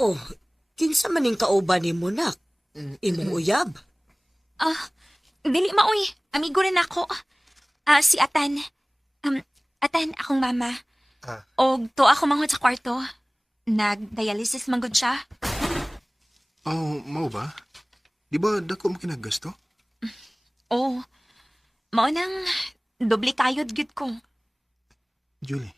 Oh, kinsa maning kauban nimo nak? Imong uyab. Dili maoy. Amigo rin ako. Si Atan. Atan, akong mama. Og to ako manghod sa kwarto. Nag-dialysis manggod siya. Mao ba? Di ba dako mo kinagasto? Oh, mao nang doble kayod gid ko. Julie.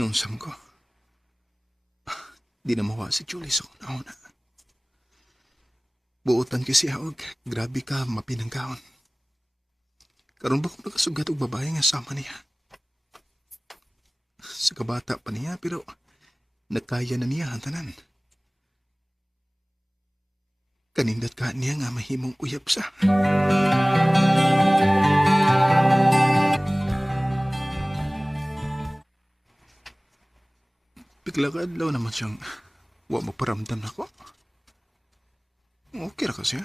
Nung sam ko, di na mawa si Julie sa una-una. Buotan kasi og, grabe ka mapinangkaon. Karon ba kung nakasugat og babae nga sama niya? Sa kabata pa niya, pero nakaya na niya ang tanan. Kanindat ka niya nga mahimong uyab sa. Bigla ka adlaw naman siyang wa maparamdam na ko. Okay ra kasi, ha?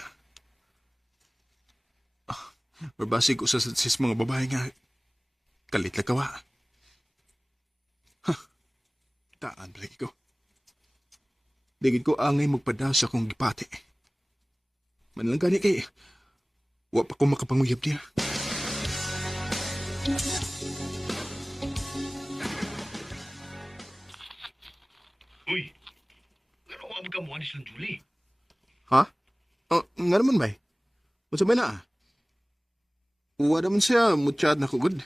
Mabasig ko sa mga babae nga kalit lang kawa. Taan lagi ko. Digid ko angay magpada sa kong gipati. Manlang gani kay wa pa ko makapanguyab niya. Uy, ano ang abagamuan ni Slang Julie? Ha? Nga naman ba? Masa ba na? Wa naman siya mutsyad na kugod.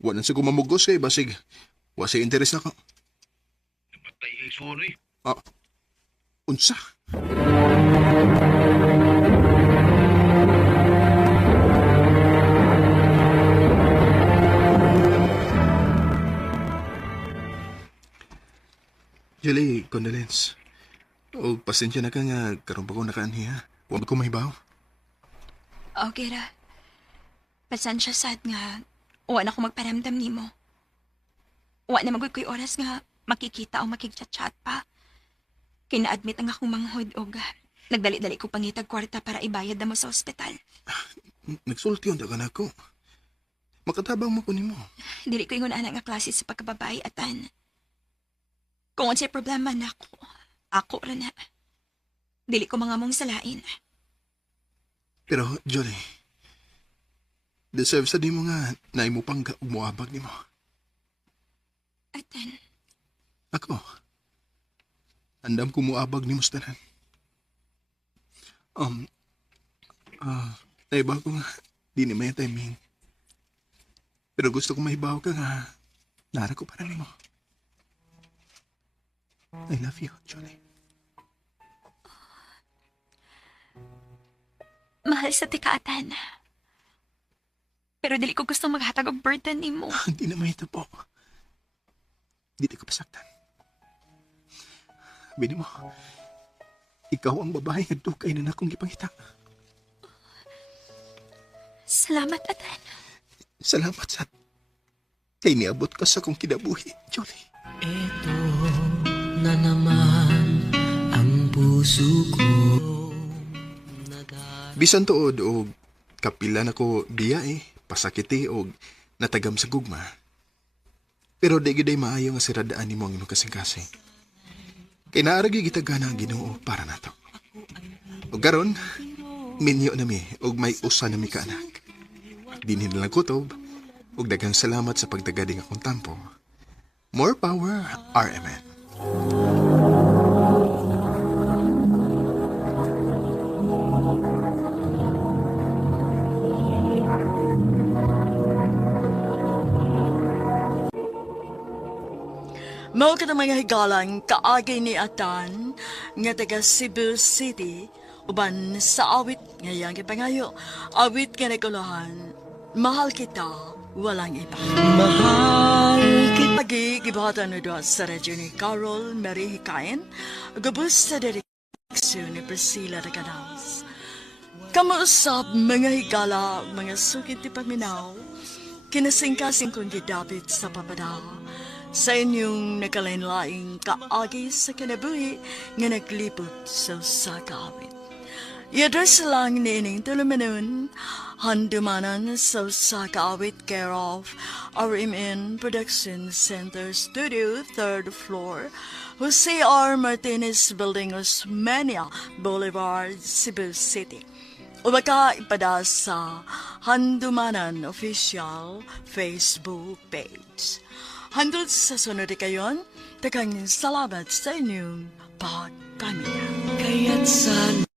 Wa na siya kumamugos kay basig. Wa siya interes na ko. Namatay kay Sonoy. Unsa? Julie, condolence. O, pasensya na ka nga, karoon pa ko nakaanhiya. Huwag ko mahibaw. Okay ra. Pasensya sad nga. Wa na ko magparamdam nimo. Wa na magod ko'y oras nga makikita o makikchat-chat pa. Kina-admit ang akong manghod og nagdali-dali ko pangitag kwarta para ibayad na mo sa ospital. Nagsulti yun ka na ako. Makatabang mo ko nimo. Dili ko ingon ana nga klase sa pagkababae, Atan. Kung unsay problema na ako rin na. Dili ko mga mong salain. Pero, Jolie, deserve sa di mo nga na imo pang umuabag ni mo. Atan, Ako, andam ko muabag ni Mustanan. Naibaw ko nga, di ni may timing. Pero gusto ko maibaw ka nga, nara ko para ni mo. I love you, Jolie. mahal sa tikaatan. Pero dili ko gusto maghatag og burden nimo. Hindi naman ito po. Dili ko pasaktan. Bini mo, ikaw ang babae nga dukay na akong ipangita. Salamat, Atan. Salamat sa kay niabot ka sa kong kinabuhi, Jolie. Ito na naman ang puso ko. Bisan tuod og kapila na ko diya pasakiti og natagam sa gugma. Pero di gyud maayo nga siradaan nimo ang imong kasing-kasing. Kay naaragi gitagana ang Ginoo para nato. Ug karon, minyo na mi og may usa na mi ka anak. Dinhi na lang kutob ug daghang salamat sa pagtagading akong tampo. More power, RMN. Mao ka mga higalang kaagay ni Atan nga taga Cebu City uban sa awit ngayang kipangayo awit nga nagulahan mahal kita walang iba. Mahal kita. Pagi gibatan na doon sa radyo ni Carol Mary Hikain gabos sa direksyon ni Priscilla Regadas. Kamuusap mga higala mga sukit ti paminaw kinasingkasing kong gidapit sa papadaw sa inyong nakalain-laing kaagi sa kinabuhi nga naglipot sa sakawit. Yadres lang ni ining tulumanon, handumanan sa sakawit care of RMN Production Center Studio, 3rd floor, Jose R. Martinez Building, Osmeña Boulevard, Cebu City. Umaka ipada sa Handumanan Official Facebook page. Handol sa sunod kayon, takang salamat sa inyong pagpamilya. Kaya't sana